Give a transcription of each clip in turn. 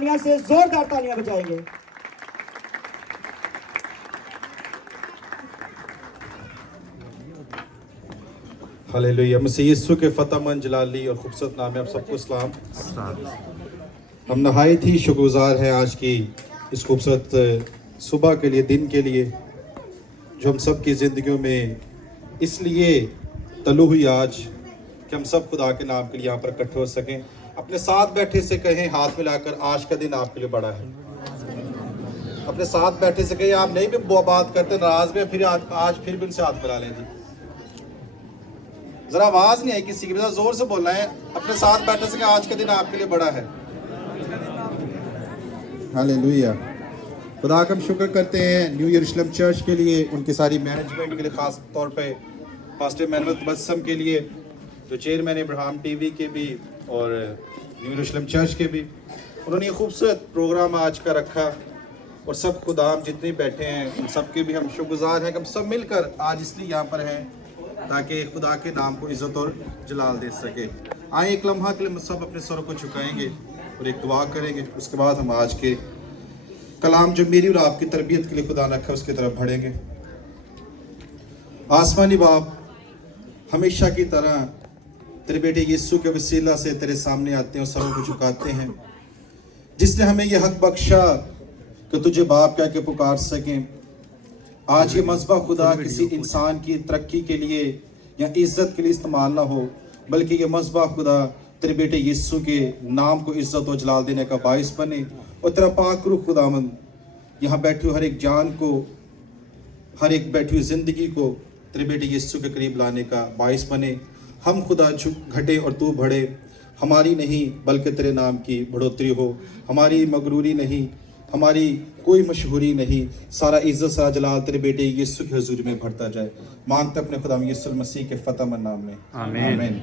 तालियां से जोरदार तालियां बजाएंगे। हालेलुया। मसीह यीशु के फतेहमंद जलाली और खूबसूरत नाम में आप सबको सलाम। हम नहायत ही शुक्रगुजार हैं आज की इस खूबसूरत सुबह के लिए, दिन के लिए, जो हम सब की ज़िंदगियों में इसलिए तलु हुई आज कि हम सब खुदा के नाम के लिए यहाँ पर इकट्ठे हो सकें। अपने साथ बैठे से कहें, हाथ मिलाकर, आज का दिन आपके लिए बड़ा है। अपने साथ बैठे से कहें, आप नहीं भी बात करते, नाराज में, फिर आज फिर भी उनसे हाथ मिला लें जी। जरा आवाज नहीं आई किसी की, जोर से बोलना है। अपने साथ बैठे से आज का दिन आपके लिए बड़ा है। हालेलुया। खुदा का हम शुक्र करते हैं न्यू यरूशलेम चर्च के लिए, उनकी सारी मैनेजमेंट के लिए, खास तौर पे पास्टर मैनुअल तबस्सुम के लिए, जो चेयरमैन इब्राहिम टीवी के भी और न्यू यरूशलेम चर्च के भी। उन्होंने ये खूबसूरत प्रोग्राम आज का रखा और सब खुदाम जितने बैठे हैं उन सब के भी हम शुक्रगुजार हैं कि हम सब मिलकर आज इसलिए यहाँ पर हैं ताकि खुदा के नाम को इज़्ज़त और जलाल दे सके। आए एक लम्हा के लिए सब अपने सरों को झुकाएंगे और एक दुआ करेंगे। उसके बाद हम आज के कलाम जो मेरी और आपकी तरबियत के लिए खुदा ने रखा उसकी तरफ बढ़ेंगे। आसमानी बाप, हमेशा की तरह तेरे बेटे यीशु के वसीला से तेरे सामने आते हैं और सरों को झुकाते हैं, जिसने हमें ये हक बख्शा कि तुझे बाप कह के पुकार सकें। आज ये मज़बा खुदा किसी इंसान की तरक्की के लिए या इज़्ज़त के लिए इस्तेमाल ना हो, बल्कि ये मज़बा खुदा तेरे बेटे यीशु के नाम को इज़्ज़त और जलाल देने का बाइस बने। और तेरा पाक रूह खुदावंद यहाँ बैठी हुई हर एक जान को, हर एक बैठी हुई ज़िंदगी को तेरे बेटे यीशु के करीब लाने का बाइस बने। हम खुदा झुक घटे और तू बढ़े, हमारी नहीं बल्कि तेरे नाम की बढ़ोतरी हो। हमारी मगरूरी नहीं, हमारी कोई मशहूरी नहीं, सारा इज़्ज़त सारा जलाल तेरे बेटे यीशु की हुजूरी में बढ़ता जाए। मांगते अपने खुदा यीशु मसीह के फतेहमंद नाम में, आमीन।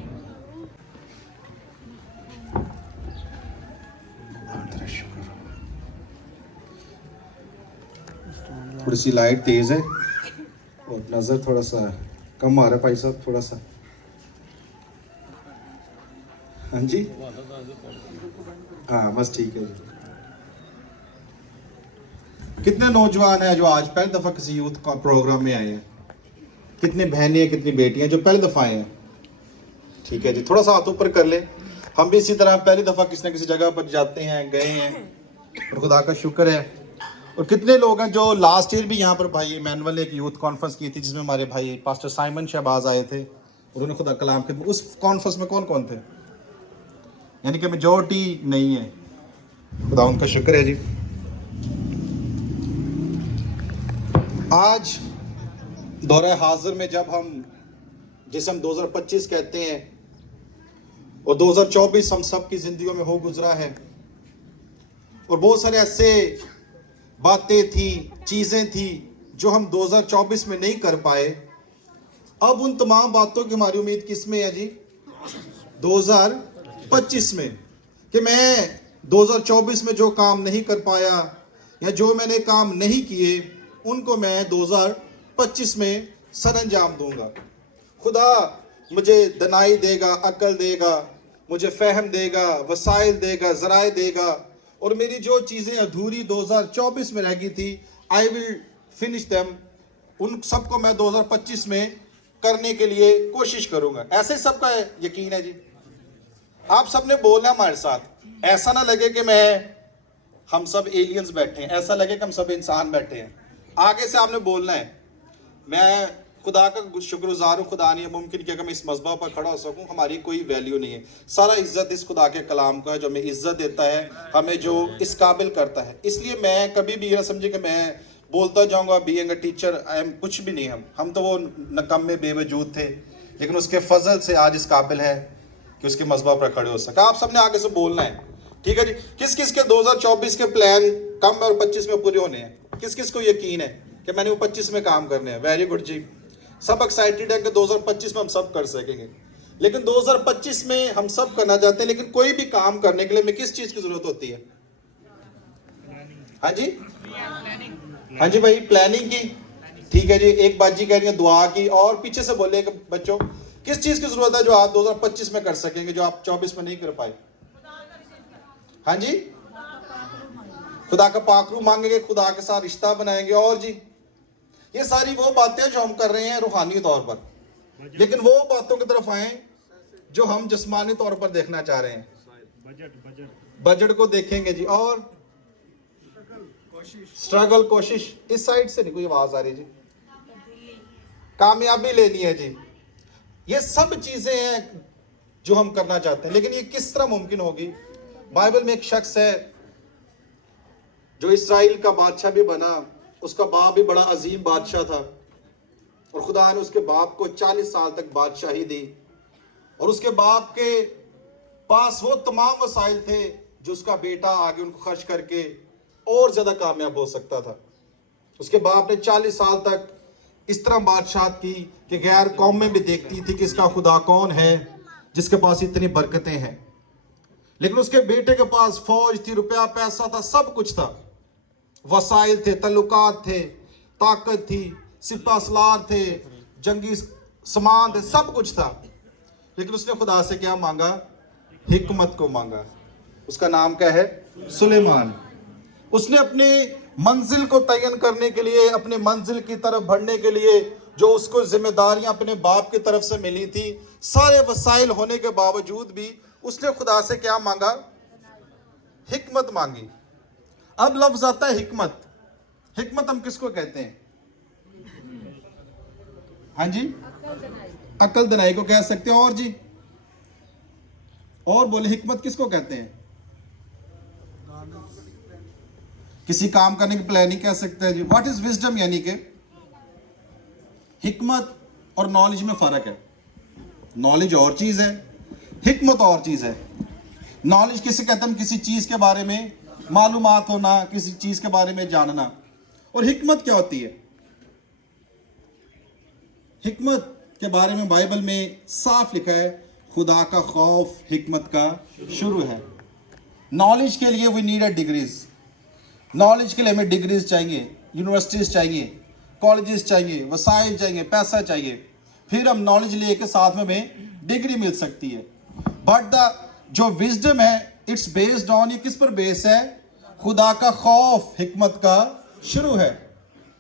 थोड़ी सी लाइट तेज है और नज़र थोड़ा सा कम आ रहा है भाई साहब, थोड़ा सा। हाँ जी, हाँ बस ठीक है जी। कितने नौजवान हैं जो आज पहली दफ़ा किसी यूथ का प्रोग्राम में आए हैं? कितनी बहनें हैं, कितनी बेटियां जो पहली दफ़ा आए हैं? ठीक है जी, थोड़ा सा हाथ ऊपर कर ले। हम भी इसी तरह पहली दफ़ा किसी न किसी जगह पर जाते हैं, गए हैं, और खुदा का शुक्र है। और कितने लोग हैं जो लास्ट ईयर भी यहाँ पर भाई इमैनुअल ने एक यूथ कॉन्फ्रेंस की थी, जिसमें हमारे भाई पास्टर साइमन शहबाज आए थे, उन्होंने खुदा कलाम के, उस कॉन्फ्रेंस में कौन कौन थे? यानी कि मेजॉरिटी नहीं है। खुदा उनका शुक्र है जी। आज दौरे हाजिर में जब हम, जिसे हम 2025 कहते हैं, और 2024 हम सब की ज़िंदगियों में हो गुजरा है, और बहुत सारे ऐसे बातें थी, चीज़ें थी जो हम 2024 में नहीं कर पाए। अब उन तमाम बातों की हमारी उम्मीद किस में है जी? 2025 में, कि मैं 2024 में जो काम नहीं कर पाया या जो मैंने काम नहीं किए, उनको मैं 2025 में सरअंजाम दूंगा। खुदा मुझे दनाई देगा, अक्ल देगा, मुझे फहम देगा, वसाइल देगा, ज़राए देगा, और मेरी जो चीज़ें अधूरी 2024 में रह गई थी, आई विल फिनिश देम, उन सबको मैं 2025 में करने के लिए कोशिश करूंगा। ऐसे सबका यकीन है जी। आप सबने बोलना हमारे साथ, ऐसा ना लगे कि हम सब एलियंस बैठे हैं, ऐसा लगे कि हम सब इंसान बैठे हैं। आगे से आपने बोलना है, मैं खुदा का शुक्रगुजार हूँ, खुदा ने मुमकिन किया कि मैं इस मज़बा पर खड़ा हो सकूँ। हमारी कोई वैल्यू नहीं है, सारा इज़्ज़त इस खुदा के कलाम का है, जो हमें इज़्ज़त देता है, हमें जो इस काबिल करता है। इसलिए मैं कभी भी ये ना समझे कि मैं बोलता जाऊँगा being a teacher, I am कुछ भी नहीं। हम तो वो नकम्मे बेवजूद थे, लेकिन उसके फजल से आज इस काबिल है कि उसके मज़बा पर खड़े हो सका। आप सबने आगे से बोलना है, ठीक है जी। किस किस के 2024 के प्लान कम और 25 में पूरे होने हैं? किस किस को यकीन है कि मैंने वो 25 में काम करने हैं? वेरी गुड जी। सब एक्साइटेड है कि 2025 में हम सब कर सकेंगे। लेकिन 2025 में हम सब करना चाहते हैं, लेकिन कोई भी काम करने के लिए हमें किस चीज़ की ज़रूरत होती है? हाँ जी, हाँ जी भाई, प्लानिंग की। ठीक है जी। एक बाजी कह रही है दुआ की, और पीछे से बोले कि बच्चों किस चीज़ की ज़रूरत है जो आप 2025 में कर सकेंगे, जो आप 24 में नहीं कर पाए? हाँ जी, खुदा का पाकरू मांगेंगे, खुदा के साथ रिश्ता बनाएंगे। और जी ये सारी वो बातें जो हम कर रहे हैं रूहानी तौर पर, लेकिन वो बातों की तरफ आए जो हम जिस्मानी तौर पर देखना चाह रहे हैं। बजट को देखेंगे जी, और स्ट्रगल, कोशिश, इस साइड से नहीं कोई आवाज आ रही जी, कामयाबी लेनी है जी। ये सब चीजें हैं जो हम करना चाहते हैं, लेकिन ये किस तरह मुमकिन होगी? बाइबल में एक शख्स है जो इस्राएल का बादशाह भी बना, उसका बाप भी बड़ा अजीम बादशाह था, और खुदा ने उसके बाप को 40 साल तक बादशाही दी, और उसके बाप के पास वो तमाम वसाइल थे जो उसका बेटा आगे उनको खर्च करके और ज्यादा कामयाब हो सकता था। उसके बाप ने 40 साल तक इस तरह बादशाह की कि गैर कौमें भी देखती थी कि इसका खुदा कौन है जिसके पास इतनी बरकतें हैं। लेकिन उसके बेटे के पास फौज थी, रुपया पैसा था, सब कुछ था, वसाइल थे, तल्लुकात थे, ताकत थी, सिपा सलार थे, जंगी सामान थे, सब कुछ था। लेकिन उसने खुदा से क्या मांगा? हिकमत को मांगा। उसका नाम क्या है? सुलेमान। उसने अपने मंजिल को तयन करने के लिए, अपने मंजिल की तरफ बढ़ने के लिए जो उसको जिम्मेदारियां अपने बाप की तरफ से मिली थी, सारे वसाइल होने के बावजूद भी उसने खुदा से क्या मांगा? हिकमत मांगी। अब लफ्ज आता है हिकमत। हिकमत हम किसको कहते हैं? हाँ जी, अकल दनाई को कह सकते हैं। और जी, और बोले हिकमत किसको कहते हैं? किसी काम करने की प्लानिंग कह सकते हैं जी। What is wisdom? यानी कि हिकमत और नॉलेज में फर्क है। नॉलेज और चीज है, हिकमत और चीज है। नॉलेज किसे कहते हैं? किसी चीज के बारे में मालूमात होना, किसी चीज के बारे में जानना। और हिकमत क्या होती है? हिकमत के बारे में बाइबल में साफ लिखा है, खुदा का खौफ हिकमत का शुरू है। नॉलेज के लिए we need a degrees. Knowledge के लिए हमें डिग्रीज चाहिए, यूनिवर्सिटीज चाहिए, कॉलेजेस चाहिए, वसाइल चाहिए, पैसा चाहिए, फिर हम नॉलेज लेके साथ में हमें डिग्री मिल सकती है। बट द जो विजडम है, इट्स बेस्ड ऑन, ये किस पर बेस है? खुदा का खौफ हिकमत का शुरू है।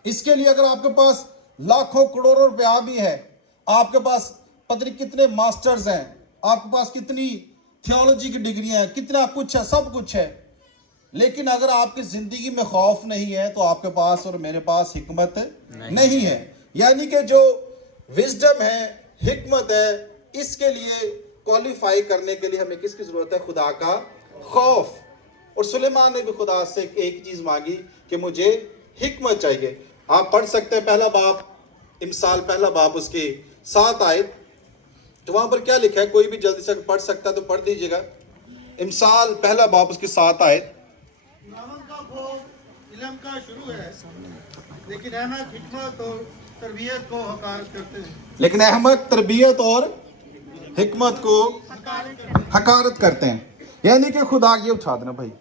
इसके लिए अगर आपके पास लाखों करोड़ों रुपया भी है, आपके पास पता नहीं कितने मास्टर्स हैं, आपके पास कितनी थियोलॉजी की डिग्रियां हैं, कितना कुछ है, सब कुछ है, लेकिन अगर आपकी जिंदगी में खौफ नहीं है तो आपके पास और मेरे पास हिकमत नहीं है। यानी कि जो विजडम है, हिकमत है, इसके लिए क्वालिफाई करने के लिए हमें किसकी जरूरत है? खुदा का खौफ। और सुलेमान ने भी खुदा से एक चीज मांगी कि मुझे हिकमत चाहिए। आप पढ़ सकते हैं पहला बाब, इमसाल पहला बाब, उसकी 7 आयत। तो वहां पर क्या लिखा है? कोई भी जल्दी से पढ़ सकता है तो पढ़ दीजिएगा। इमसाल पहला बाब, उसकी 7 आयत। का खौफ इल्म का शुरू है, लेकिन अहमद हिकमत और तरबियत को हकारत करते हैं। लेकिन अहमद तरबियत और हिकमत को हकारत करते हैं। यानी कि खुदा, ये उठा देना भाई,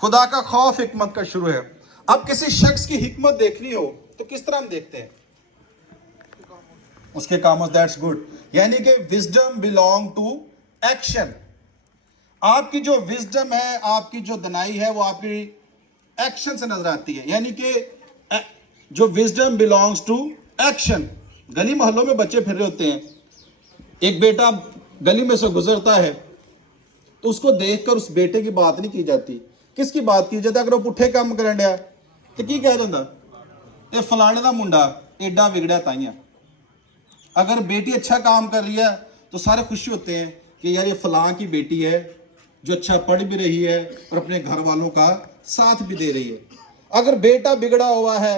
खुदा का खौफ हिकमत का शुरू है। अब किसी शख्स की हिकमत देखनी हो तो किस तरह हम देखते हैं? उसके कामों। That's good. यानी कि विजडम बिलोंग टू एक्शन। आपकी जो विजडम है, आपकी जो दनाई है, वो आपकी एक्शन से नजर आती है। यानी कि जो विजडम बिलोंग्स टू एक्शन। गली मोहल्लों में बच्चे फिर रहे होते हैं, एक बेटा गली में से गुजरता है तो उसको देखकर उस बेटे की बात नहीं की जाती। किसकी बात की जाती? अगर वो पुठे काम करन डया तो की कहा जाता? ये फलाने का मुंडा एडा बिगड़िया ताइया। अगर बेटी अच्छा काम कर रही है तो सारे खुश होते हैं कि यार ये फलां की बेटी है जो अच्छा पढ़ भी रही है और अपने घर वालों का साथ भी दे रही है। अगर बेटा बिगड़ा हुआ है,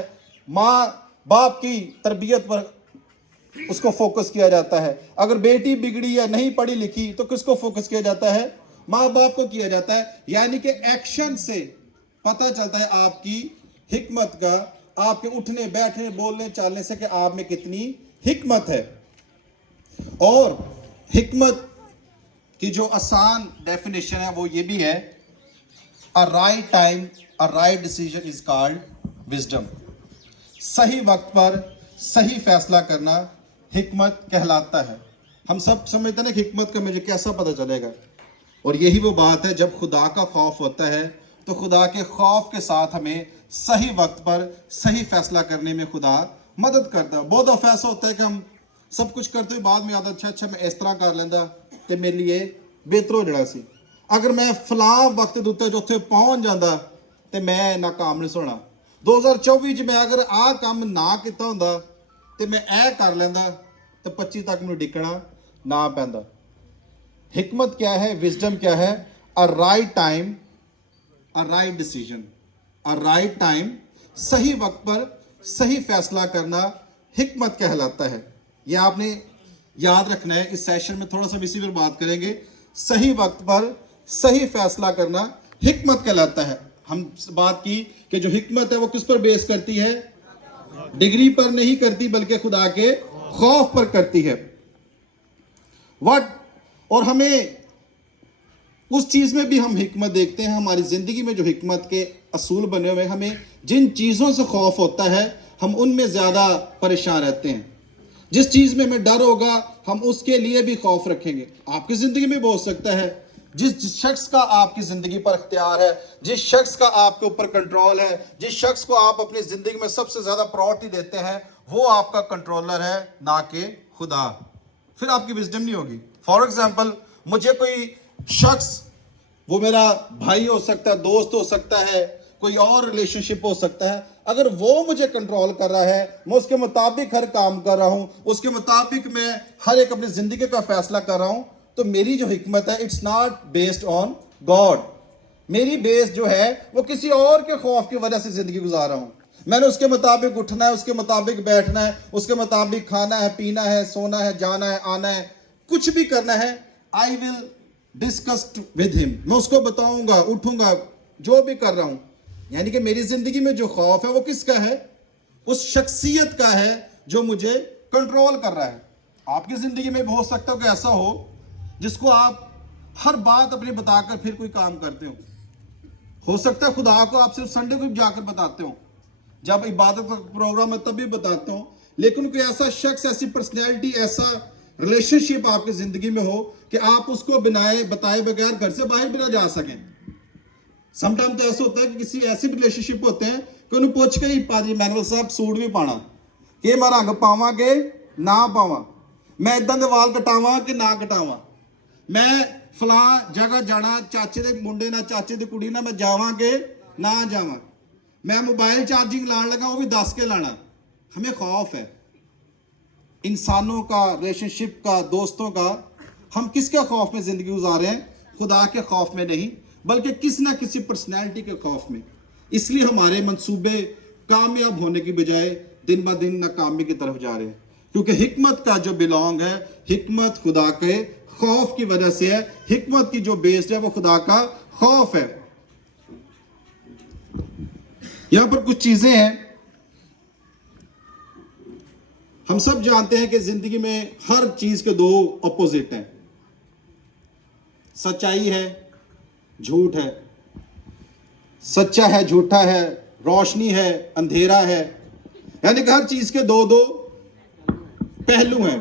माँ बाप की तरबियत पर उसको फोकस किया जाता है। अगर बेटी बिगड़ी या नहीं पढ़ी लिखी तो किसको फोकस किया जाता है? माँ बाप को किया जाता है। यानी कि एक्शन से पता चलता है आपकी हिकमत का, आपके उठने बैठने बोलने चालने से कि आप में कितनी हिकमत है। और हिकमत की जो आसान डेफिनेशन है वो ये भी है, a right time a right decision is called wisdom. सही वक्त पर सही फैसला करना हिकमत कहलाता है। हम सब समझते हैं कि हिकमत का मुझे कैसा पता चलेगा? और यही वो बात है, जब खुदा का खौफ होता है تو خدا کے خوف کے ساتھ ہمیں صحیح وقت پر صحیح فیصلہ کرنے میں خدا مدد کرتا ہے. بہت دفعہ ایسا ہوتا ہے کہ ہم سب کچھ کرتے ہوئے بعد میں یاد اچھا میں اس طرح کر لینا تو میرے لیے بہتر ہو جانا سی. اگر میں فلاں وقت دوتے جو اتنے پہنچ جاتا تو میں ناکام نہیں ہونا. 2024 میں اگر آ کام نہ کیتا ہوندا تو میں اے کر لینا تو 25 تک مجھے ڈکنا نہ پیندا. حکمت کیا ہے, وزڈم کیا ہے؟ a right time, a right decision, a right time, صحیح وقت پر صحیح فیصلہ کرنا حکمت کہلاتا ہے. یہ آپ نے یاد رکھنا ہے. اس سیشن میں تھوڑا سا اسی پر بات کریں گے. صحیح وقت پر صحیح فیصلہ کرنا حکمت کہلاتا ہے. ہم بات کی کہ جو حکمت ہے وہ کس پر بیس کرتی ہے؟ ڈگری پر نہیں کرتی بلکہ خدا کے خوف پر کرتی ہے. اور ہمیں اس چیز میں بھی ہم حکمت دیکھتے ہیں. ہماری زندگی میں جو حکمت کے اصول بنے ہوئے, ہمیں جن چیزوں سے خوف ہوتا ہے ہم ان میں زیادہ پریشان رہتے ہیں. جس چیز میں ہمیں ڈر ہوگا ہم اس کے لیے بھی خوف رکھیں گے. آپ کی زندگی میں بھی ہو سکتا ہے جس شخص کا آپ کی زندگی پر اختیار ہے, جس شخص کا آپ کے اوپر کنٹرول ہے, جس شخص کو آپ اپنی زندگی میں سب سے زیادہ پرائورٹی دیتے ہیں, وہ آپ کا کنٹرولر ہے نہ کہ خدا. پھر آپ کی وزڈم نہیں ہوگی. فار ایگزامپل, مجھے کوئی شخص, وہ میرا بھائی ہو سکتا ہے, دوست ہو سکتا ہے, کوئی اور ریلیشن شپ ہو سکتا ہے, اگر وہ مجھے کنٹرول کر رہا ہے, میں اس کے مطابق ہر کام کر رہا ہوں, اس کے مطابق میں ہر ایک اپنی زندگی کا فیصلہ کر رہا ہوں, تو میری جو حکمت ہے it's not based on God. میری بیس جو ہے وہ کسی اور کے خوف کی وجہ سے زندگی گزار رہا ہوں. میں نے اس کے مطابق اٹھنا ہے, اس کے مطابق بیٹھنا ہے, اس کے مطابق کھانا ہے, پینا ہے, سونا ہے, جانا ہے, آنا ہے, کچھ بھی کرنا ہے. I will discuss with him. میں اس کو بتاؤں گا, اٹھوں گا, جو بھی کر رہا ہوں. یعنی کہ میری زندگی میں جو خوف ہے وہ کس کا ہے؟ اس شخصیت کا ہے جو مجھے کنٹرول کر رہا ہے. آپ کی زندگی میں بھی ہو سکتا ہے کہ ایسا ہو جس کو آپ ہر بات اپنی بتا کر پھر کوئی کام کرتے ہو سکتا ہے خدا کو آپ صرف سنڈے کو بھی جا کر بتاتے ہو, جب عبادت کا پروگرام ہے تب بھی بتاتے ہو, لیکن کوئی ایسا شخص, ایسی پرسنالٹی, ایسا ریلیشن شپ آپ کی زندگی میں ہو کہ آپ اس کو بتائے بغیر گھر سے باہر بھی نہ جا سکیں. سم ٹائم تو ایسا ہوتا ہے کہ کسی ایسی ریلیشن شپ ہوتے ہیں کہ انہوں پوچھ کے ہی پادری مینول صاحب سوٹ بھی پانا کہ میں رنگ پاواں کہ نہ پاواں, میں ادھا دے وال کٹاواں کہ نہ کٹاواں, میں فلاں جگہ جانا, چاچے دے منڈے نہ چاچے دے کڑی نہ میں جاواں کہ نہ جاواں, میں موبائل چارجنگ لان لگا وہ بھی 10 کے لانا. ہمیں خوف ہے انسانوں کا, ریلیشن شپ کا, دوستوں کا. ہم کس کے خوف میں زندگی گزار رہے ہیں؟ خدا کے خوف میں نہیں بلکہ کس نہ کسی پرسنالٹی کے خوف میں. اس لیے ہمارے منصوبے کامیاب ہونے کی بجائے دن بہ دن ناکامی کی طرف جا رہے ہیں, کیونکہ حکمت کا جو بلونگ ہے, حکمت خدا کے خوف کی وجہ سے ہے. حکمت کی جو بیس ہے وہ خدا کا خوف ہے. یہاں پر کچھ چیزیں ہیں. ہم سب جانتے ہیں کہ زندگی میں ہر چیز کے دو اپوزٹ ہیں. سچائی ہے, جھوٹ ہے. سچا ہے, جھوٹا ہے, روشنی ہے, اندھیرا ہے. یعنی کہ ہر چیز کے دو پہلو ہیں.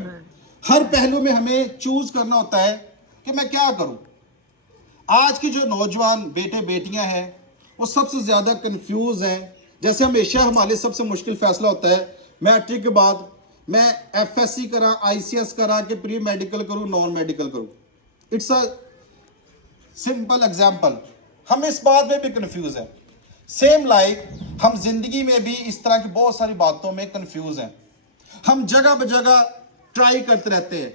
ہر پہلو میں ہمیں چوز کرنا ہوتا ہے کہ میں کیا کروں. آج کی جو نوجوان بیٹے بیٹیاں ہیں وہ سب سے زیادہ کنفیوز ہیں. جیسے ہمیشہ ہمارے سب سے مشکل فیصلہ ہوتا ہے میٹرک کے بعد میں ایف ایس سی کرا, آئی سی ایس کرا کہ پری میڈیکل کروں, نان میڈیکل کروں. It's a simple example. ہم اس بات میں بھی کنفیوز ہیں. سیم لائک ہم زندگی میں بھی اس طرح کی بہت ساری باتوں میں کنفیوز ہیں. ہم جگہ بہ جگہ ٹرائی کرتے رہتے ہیں,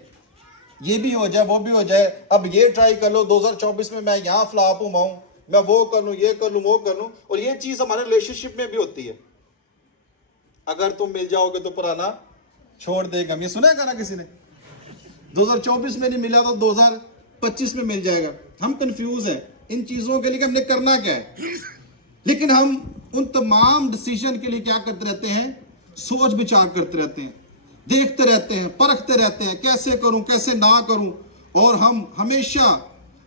یہ بھی ہو جائے, وہ بھی ہو جائے, اب یہ ٹرائی کر لو, 2024 میں یہاں فلاپ ہوں, میں وہ کر لوں, یہ کر لوں, وہ کر لوں. اور یہ چیز ہمارے ریلیشن شپ میں بھی ہوتی ہے. اگر تم مل جاؤ گے تو پرانا چھوڑ دے گا. یہ سنا ہے نا کسی نے 2024 میں نہیں ملا تو 2025 میں مل جائے گا. ہم کنفیوز ہیں ان چیزوں کے لیے کہ ہم نے کرنا کیا ہے. لیکن ہم ان تمام ڈیسیژن کے لیے کیا کرتے رہتے ہیں؟ سوچ بچار کرتے رہتے ہیں, دیکھتے رہتے ہیں, پرکھتے رہتے ہیں, کیسے کروں, کیسے نہ کروں. اور ہم ہمیشہ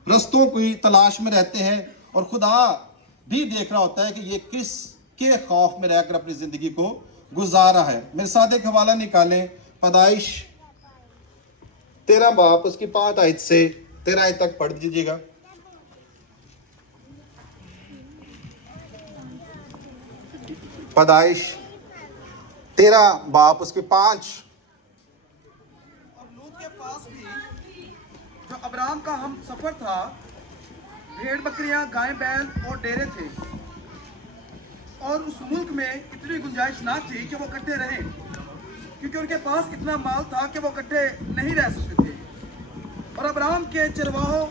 رستوں کی تلاش میں رہتے ہیں. اور خدا بھی دیکھ رہا ہوتا ہے کہ یہ کس کے خوف میں رہ کر اپنی زندگی کو گزارا ہے. میرے ساتھ ایک حوالہ نکالیں, پیدائش 13 باب اس کی 5 آیت سے 13 آیت تک پڑھ دیجیے گا. पैदाइश 13 बाप उसके 5। और लूत के पास भी जो अब्राहम का हम सफर था, भेड़ बकरियां, गाय बैल और डेरे थे, और उस मुल्क में इतनी गुंजाइश ना थी कि वो इकट्ठे रहें, क्योंकि उनके पास इतना माल था कि वो इकट्ठे नहीं रह सकते थे। और अब्राहम के चरवाहों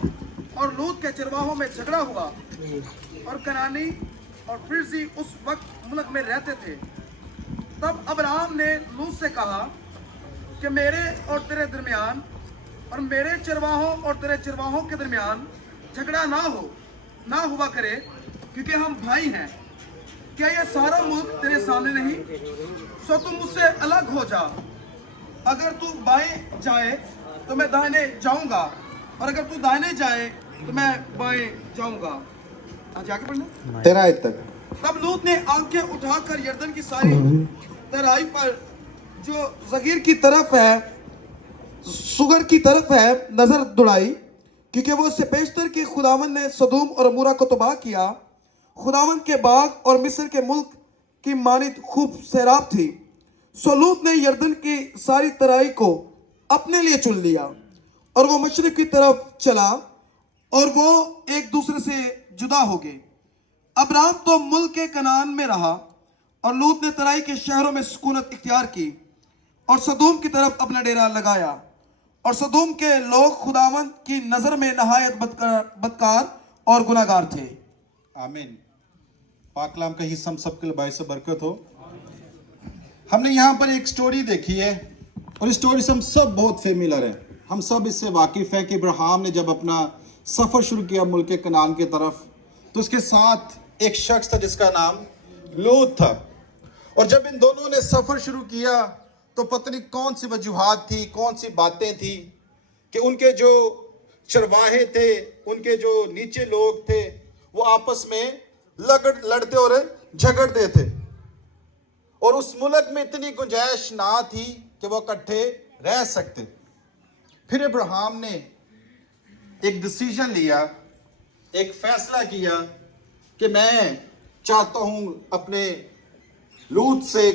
और लूत के चरवाहों में झगड़ा हुआ, और कनानी और फिरजी उस वक्त मुल्क में रहते थे। तब अब्राहम ने लूत से कहा कि मेरे और तेरे दरमियान और मेरे चरवाहों और तेरे चरवाहों के दरमियान झगड़ा ना हुआ करे, क्योंकि हम भाई हैं। क्या ये सारा मुल्क तेरे सामने नहीं? सो तुम मुझसे अलग हो जा। अगर तू बाएं जाए तो मैं दाहिने जाऊंगा, और अगर तू दाहिने जाए तो मैं बाएं जाऊंगा। आज आगे बढ़ना। 13 आयत तक। तब लूत ने आंखें उठाकर यरदन की सारी तराई पर जो ज़गीर की तरफ है, सुगर की तरफ है, नजर दौड़ाई, क्योंकि वो इससे पेशतर कि खुदावन ने सदूम और अमूरा को तबाह किया। खुदावन के बाग और मिस्र के मुल्क की मानित खूब सैराब थी। सो लूत ने यरदन की सारी तराई को अपने लिए चुन लिया, और वो मशरिक की तरफ चला, और वो एक दूसरे से जुदा हो गए। अब्राहम तो मुल्क के कनान में रहा, और लूत ने तराई के शहरों में सुकूनत इख्तियार की, और सदूम की तरफ अपना डेरा लगाया। और सदूम के लोग खुदावंद की नज़र में नहायत बदकार और गुनाहगार थे। आमीन। पाक कलाम का हिस्सा हम सबके लिए बाइस बरकत हो। हमने यहाँ पर एक स्टोरी देखी है, और इस स्टोरी से हम सब बहुत फेमिलर हैं। हम सब इससे वाकिफ़ हैं कि अब्राहम ने जब अपना सफ़र शुरू किया मुल्क के कनान की तरफ, तो उसके साथ एक शख्स था जिसका नाम लूत था। और जब इन दोनों ने सफ़र शुरू किया तो पता नहीं कौन सी वजूहात थी, कौन सी बातें थी कि उनके जो चरवाहे थे, उनके जो नीचे लोग थे, वो आपस में लड़ते और झगड़ते थे। और उस मुल्क में इतनी गुंजाइश ना थी कि वो इकट्ठे रह सकते। फिर अब्राहम ने एक डिसीजन लिया, एक फैसला किया कि मैं चाहता हूं अपने लूत से,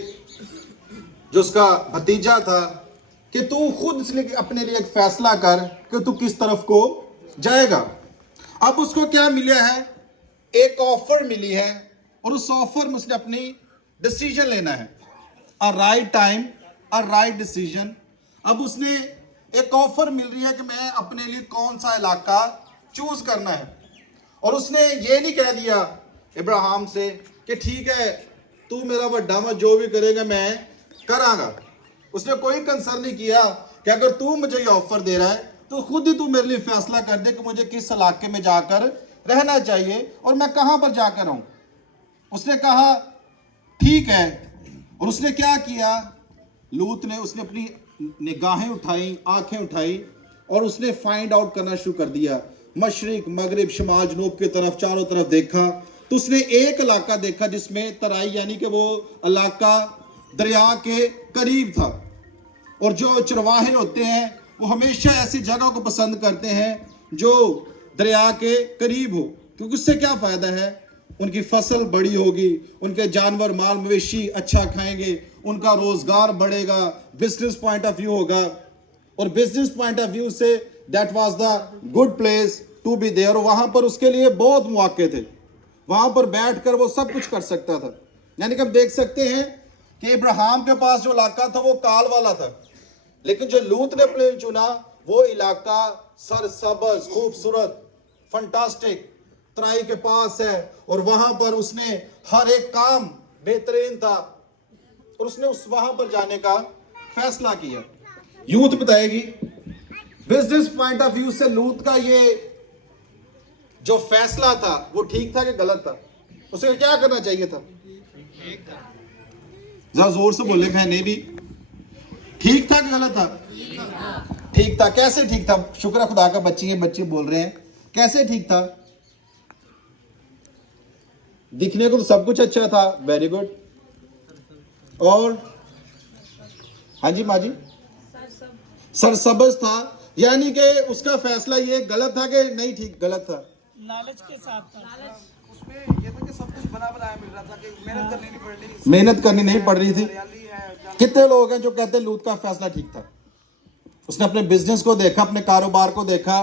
जो उसका भतीजा था, कि तू खुद इसलिए अपने लिए एक फैसला कर कि तू किस तरफ को जाएगा। अब उसको क्या मिला है? एक ऑफर मिली है, और उस ऑफर में उसने अपनी डिसीजन लेना है। A right time, a right decision. अब उसने एक ऑफर मिल रही है कि मैं अपने लिए कौन सा इलाका चूज करना है। और उसने ये नहीं कह दिया अब्राहम से कि ठीक है तू मेरा बड़ा मत, जो भी करेगा मैं करांगा। उसने कोई कंसर्न नहीं किया कि अगर तू मुझे ये ऑफर दे रहा है तो खुद ही तू मेरे लिए फैसला कर दे कि मुझे किस इलाके में जाकर रहना चाहिए और मैं कहाँ पर जाकर रहूं। उसने कहा ठीक है। और उसने क्या किया? लूत ने उसने अपनी निगाहें उठाई, आंखें उठाई, और उसने फाइंड आउट करना शुरू कर दिया। मशरिक, मगरिब, शमाल, जनूब की तरफ चारों तरफ देखा, तो उसने एक इलाका देखा जिसमें तराई, यानी कि वो इलाका दरिया के करीब था। और जो चरवाहे होते हैं वो हमेशा ऐसी जगह को पसंद करते हैं जो दरिया के करीब हो, क्योंकि उससे क्या फ़ायदा है? उनकी फसल बड़ी होगी, उनके जानवर माल मवेशी अच्छा खाएंगे, उनका रोज़गार बढ़ेगा, बिजनेस पॉइंट ऑफ व्यू होगा। और बिजनेस पॉइंट ऑफ व्यू से that was the good place to be there. वहाँ पर उसके लिए बहुत मौके थे, वहाँ पर बैठकर वो सब कुछ कर सकता था। यानी कि हम देख सकते हैं कि इब्राहिम के पास जो इलाका था वो काल वाला था, लेकिन जो लूत ने अपने चुना वो इलाका सरसब्ज, खूबसूरत, फंटास्टिक, तराई के पास है। और वहां पर उसने हर एक काम बेहतरीन था, और उसने वहां पर जाने का फैसला किया। यूथ बताएगी बिजनेस पॉइंट ऑफ व्यू से लूत का ये जो फैसला था वो ठीक था कि गलत था? उसे क्या करना चाहिए था? जरा जोर से बोले बहने भी, ठीक था कि गलत था? ठीक था। कैसे ठीक था? शुक्र खुदा का बच्चे बोल रहे हैं। कैसे ठीक था? दिखने को तो सब कुछ अच्छा था, वेरी गुड। और हाँ जी माँ जी, सरसब्ज था, यानी कि उसका फैसला ये गलत था कि नहीं? ठीक, गलत था। लालच के साथ था। उसमें ये था कि सब कुछ बना बनाया मिल रहा था, मेहनत करनी नहीं पड़ रही, मेहनत करनी नहीं पड़ रही थी। हरियाली है। कितने लोग हैं जो कहते हैं लूत का फैसला ठीक था? उसने अपने बिजनेस को देखा, अपने कारोबार को देखा,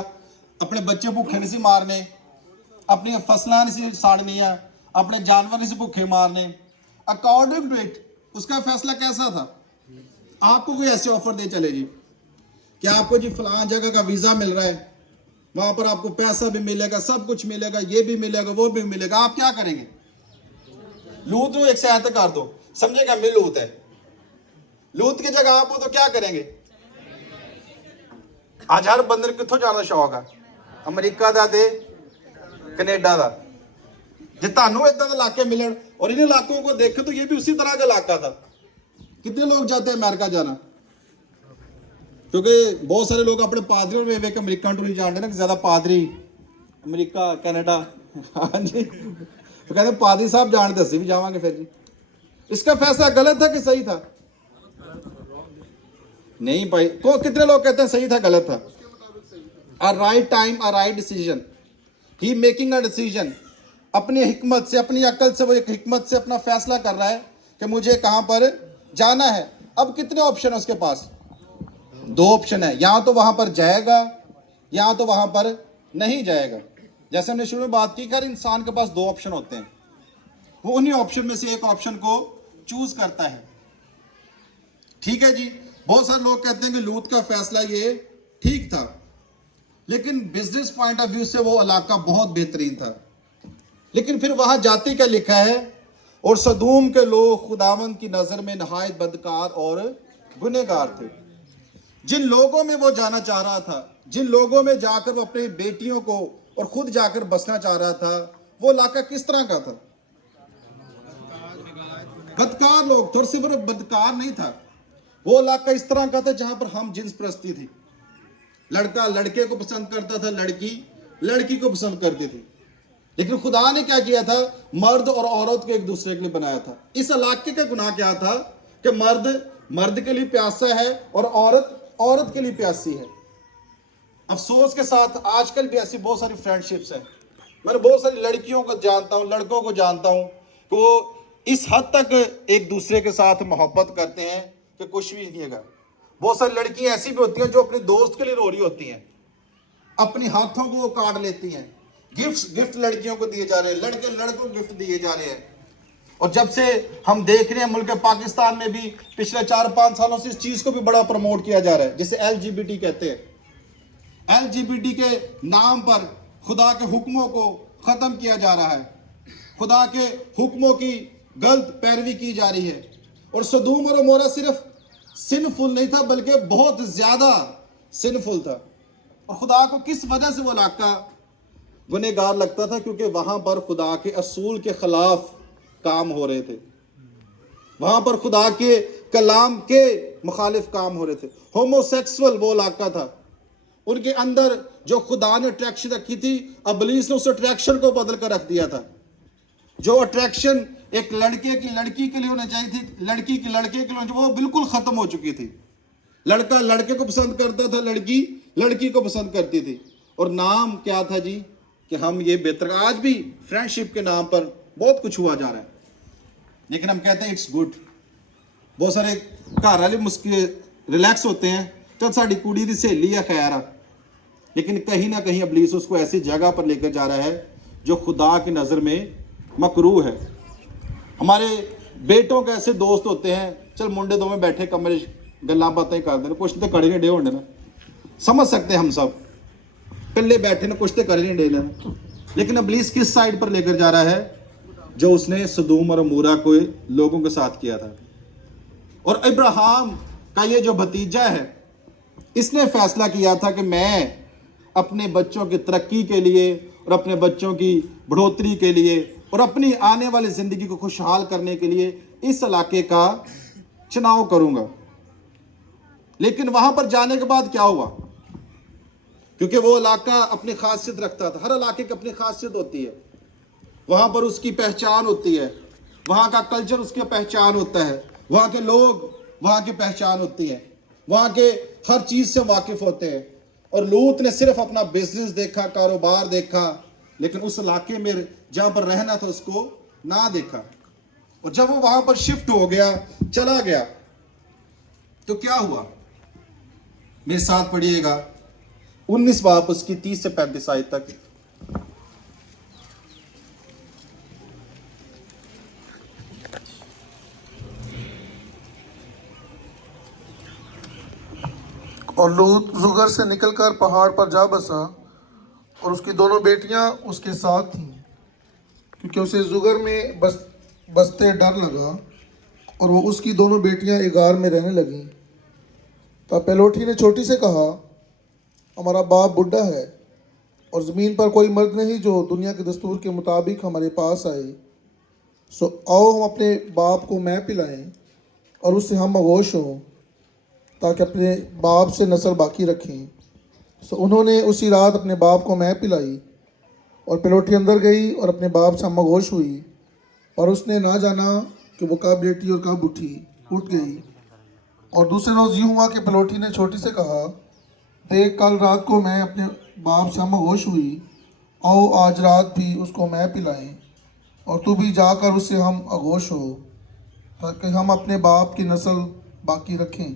अपने बच्चे भूखे नहीं सी मारने, अपनी फसलां नहीं सी साड़नियां, अपने जानवर नहीं सी भूखे मारने। अकॉर्डिंग टू इट उसका फैसला कैसा था? आपको कोई ऐसे ऑफर दे चले जी कि आपको जी फलां जगह का वीजा मिल रहा है, वहां पर आपको पैसा भी मिलेगा, सब कुछ मिलेगा, ये भी मिलेगा, वो भी मिलेगा, आप क्या करेंगे? लूत को एक सहायता कर दो, समझेगा मैं लूत है। लूत की जगह आप हो तो क्या करेंगे? आज हर बंदे ਨੂੰ ਕਿੱਥੋਂ ਜਾਣ ਦਾ ਸ਼ੌਕ ਆ? ਅਮਰੀਕਾ ਦਾ ਤੇ ਕੈਨੇਡਾ ਦਾ। ਜੇ ਤੁਹਾਨੂੰ ਇਦਾਂ ਦੇ ਇਲਾਕੇ ਮਿਲਣ और इन इलाकों को देखें तो ये भी उसी तरह का इलाका था। कितने लोग जाते हैं अमेरिका जाना? क्योंकि बहुत सारे लोग अपने पादरी में वे अमेरिका टू नहीं जानते ना कि ज्यादा पादरी अमेरिका कनाडा हाँ जी तो कहते पादरी साहब जानते असं भी जावांगे फिर जी। इसका फैसला गलत था कि सही था? नहीं भाई को कितने लोग कहते हैं सही था गलत था? A right time a right decision, he making a decision. अपनी हिकमत से अपनी अकल से वो एक हिकमत से अपना फैसला कर रहा है कि मुझे कहाँ पर जाना है। अब कितने ऑप्शन है उसके पास? 2 ऑप्शन है, या तो वहां पर जाएगा या तो वहां पर नहीं जाएगा। जैसे हमने शुरू में बात की हर इंसान के पास 2 ऑप्शन होते हैं, वो उन्हीं ऑप्शन में से एक ऑप्शन को चूज करता है। ठीक है जी। बहुत सारे लोग कहते हैं कि लूत का फैसला ये ठीक था, लेकिन बिजनेस पॉइंट ऑफ व्यू से वो इलाका बहुत बेहतरीन था। लेकिन फिर वहां जाति का लिखा है और सदूम के लोग खुदावंद की नजर में नहायत बदकार और गुनहगार थे। जिन लोगों में वो जाना चाह रहा था, जिन लोगों में जाकर वो अपनी बेटियों को और खुद जाकर बसना चाह रहा था, वो इलाका किस तरह का था? बदकार लोग थे। और सिर्फ बदकार नहीं था, वो इलाका इस तरह का था जहां पर हम जिन्स परस्ती थी। लड़का लड़के को पसंद करता था, लड़की लड़की को पसंद करती थी। लेकिन खुदा ने क्या किया था? मर्द और औरत को एक दूसरे के लिए बनाया था। इस इलाके का गुनाह क्या था कि मर्द मर्द के लिए प्यासा है और औरत औरत के लिए प्यासी है। अफसोस के साथ आजकल भी ऐसी बहुत सारी फ्रेंडशिप्स हैं। मैंने बहुत सारी लड़कियों को जानता हूँ, लड़कों को जानता हूँ कि वो इस हद तक एक दूसरे के साथ मोहब्बत करते हैं कि कुछ भी नहीं है। बहुत सारी लड़कियां ऐसी भी होती हैं जो अपने दोस्त के लिए रो रही होती हैं, अपने हाथों को वो काट लेती हैं। गिफ्ट लड़कियों को दिए जा रहे हैं, लड़के लड़कों को गिफ्ट दिए जा रहे हैं। और जब से हम देख रहे हैं मुल्क पाकिस्तान में भी पिछले 4-5 सालों से इस चीज को भी बड़ा प्रमोट किया जा रहा है, जिसे LGBT कहते हैं। LGBT के नाम पर खुदा के हुक्मों को खत्म किया जा रहा है, खुदा के हुक्मों की गलत पैरवी की जा रही है। और सदूम और अमोरा सिर्फ सिनफुल नहीं था बल्कि बहुत ज्यादा सिनफुल था। और खुदा को किस वजह से वो इलाका गुनहगार लगता था? क्योंकि वहां पर खुदा के असूल के खिलाफ काम हो रहे थे, वहां पर खुदा के कलाम के मुखालिफ काम हो रहे थे। होमोसेक्सुअल वो इलाका था, उनके अंदर जो खुदा ने अट्रैक्शन रखी थी, इब्लीस ने उस अट्रैक्शन को बदल कर रख दिया था। जो अट्रैक्शन एक लड़के की लड़की के लिए होना चाहिए थी, लड़की की लड़के के लिए, वो बिल्कुल खत्म हो चुकी थी। लड़का लड़के को पसंद करता था, लड़की लड़की को पसंद करती थी। और नाम क्या था जी कि हम ये बेहतर। आज भी फ्रेंडशिप के नाम पर बहुत कुछ हुआ जा रहा है, लेकिन हम कहते हैं इट्स गुड। बहुत सारे घर वाले रिलैक्स होते हैं, चल साड़ी कुड़ी दी सहेली है खैर आ, लेकिन कहीं ना कहीं इब्लीस उसको ऐसी जगह पर लेकर जा रहा है जो खुदा की नज़र में मकरूह है। हमारे बेटों के ऐसे दोस्त होते हैं, चल मुंडे दो में बैठे कमरे गल्ला बातें कर देना, कुछ तो कड़े नहीं डे होंगे ना, समझ सकते हैं हम सब, कल्ले बैठे ना कुछ तो कर नहीं डे। लेकिन इब्लीस किस साइड पर लेकर जा रहा है? जो उसने सदूम और अमूरा को लोगों के साथ किया था। और इब्राहिम का ये जो भतीजा है, इसने फैसला किया था कि मैं अपने बच्चों की तरक्की के लिए और अपने बच्चों की बढ़ोतरी के लिए और अपनी आने वाली ज़िंदगी को खुशहाल करने के लिए इस इलाके का चुनाव करूंगा। लेकिन वहां पर जाने के बाद क्या हुआ? क्योंकि वो इलाका अपनी खासियत रखता था, हर इलाके की अपनी खासियत होती है, वहां पर उसकी पहचान होती है, वहां का कल्चर उसकी पहचान होता है, वहां के लोग वहां की पहचान होती है, वहां के हर चीज से वाकिफ होते हैं। और लूत ने सिर्फ अपना बिजनेस देखा, कारोबार देखा, लेकिन उस इलाके में जहां पर रहना था उसको ना देखा। اور جب وہ وہاں پر شفٹ ہو گیا, چلا گیا, تو کیا ہوا؟ میرے ساتھ پڑھیے گا 19 باب اس کی 30 سے 35 آیت تک. اور لوط زگر سے نکل کر پہاڑ پر جا بسا اور اس کی دونوں بیٹیاں اس کے ساتھ تھیں, کیونکہ اسے زگر میں بستے ڈر لگا, اور وہ اس کی دونوں بیٹیاں ایک غار میں رہنے لگیں. تب پیلوٹھی نے چھوٹی سے کہا, ہمارا باپ بڈھا ہے اور زمین پر کوئی مرد نہیں جو دنیا کے دستور کے مطابق ہمارے پاس آئے, سو آؤ ہم اپنے باپ کو مے پلائیں اور اس سے ہم مغوش ہوں تاکہ اپنے باپ سے نسل باقی رکھیں. سو انہوں نے اسی رات اپنے باپ کو مے پلائی, اور پیلوٹھی اندر گئی اور اپنے باپ سے ہم مغوش ہوئی, اور اس نے نہ جانا کہ وہ کب لیٹی اور کب اٹھ گئی. اور دوسرے روز یوں ہوا کہ پیلوٹھی نے چھوٹی سے کہا, دیکھ کل رات کو میں اپنے باپ سے ہم مغوش ہوئی, آؤ آج رات بھی اس کو مے پلائیں اور تو بھی جا کر اس سے ہم آغوش ہو تاکہ ہم اپنے باپ کی نسل باقی رکھیں.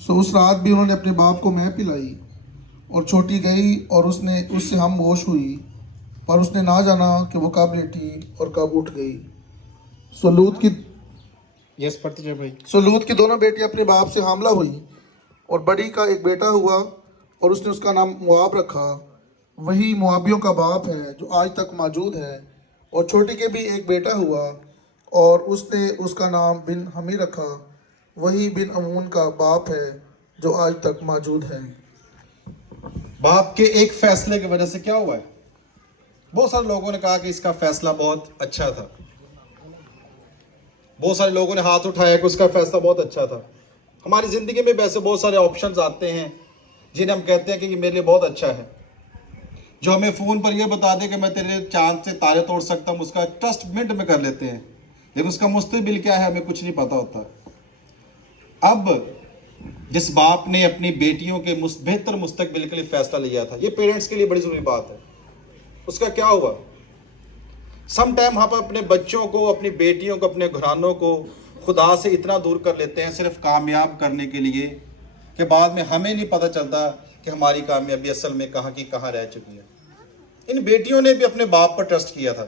سو اس رات بھی انہوں نے اپنے باپ کو مے پلائی, اور چھوٹی گئی اور اس سے ہم گوش ہوئی, پر اس نے نہ جانا کہ وہ کب لیٹی اور کب اٹھ گئی. سو لوط کی دونوں بیٹیاں اپنے باپ سے حاملہ ہوئی, اور بڑی کا ایک بیٹا ہوا اور اس نے اس کا نام مواب رکھا, وہی موابیوں کا باپ ہے جو آج تک موجود ہے. اور چھوٹی کے بھی ایک بیٹا ہوا اور اس نے اس کا نام بن حمی رکھا, وہی بن امون کا باپ ہے جو آج تک موجود ہے. باپ کے ایک فیصلے کی وجہ سے کیا ہوا ہے؟ بہت سارے لوگوں نے کہا کہ اس کا فیصلہ بہت اچھا تھا, بہت سارے لوگوں نے ہاتھ اٹھایا کہ اس کا فیصلہ بہت اچھا تھا. ہماری زندگی میں ویسے بہت سارے آپشنز آتے ہیں جنہیں ہم کہتے ہیں کہ یہ میرے لیے بہت اچھا ہے, جو ہمیں فون پر یہ بتا دے کہ میں تیرے چاند سے تارے توڑ سکتا ہوں, اس کا ٹرسٹ منٹ میں کر لیتے ہیں, لیکن اس کا مستقبل کیا ہے ہمیں کچھ نہیں پتا ہوتا. اب جس باپ نے اپنی بیٹیوں کے بہتر مستقبل کے لیے فیصلہ لیا تھا, یہ پیرنٹس کے لیے بڑی ضروری بات ہے, اس کا کیا ہوا؟ سم ٹائم ہم اپنے بچوں کو, اپنی بیٹیوں کو, اپنے گھرانوں کو خدا سے اتنا دور کر لیتے ہیں صرف کامیاب کرنے کے لیے کہ بعد میں ہمیں نہیں پتہ چلتا کہ ہماری کامیابی اصل میں کہاں کی کہاں رہ چکی ہے. ان بیٹیوں نے بھی اپنے باپ پر ٹرسٹ کیا تھا.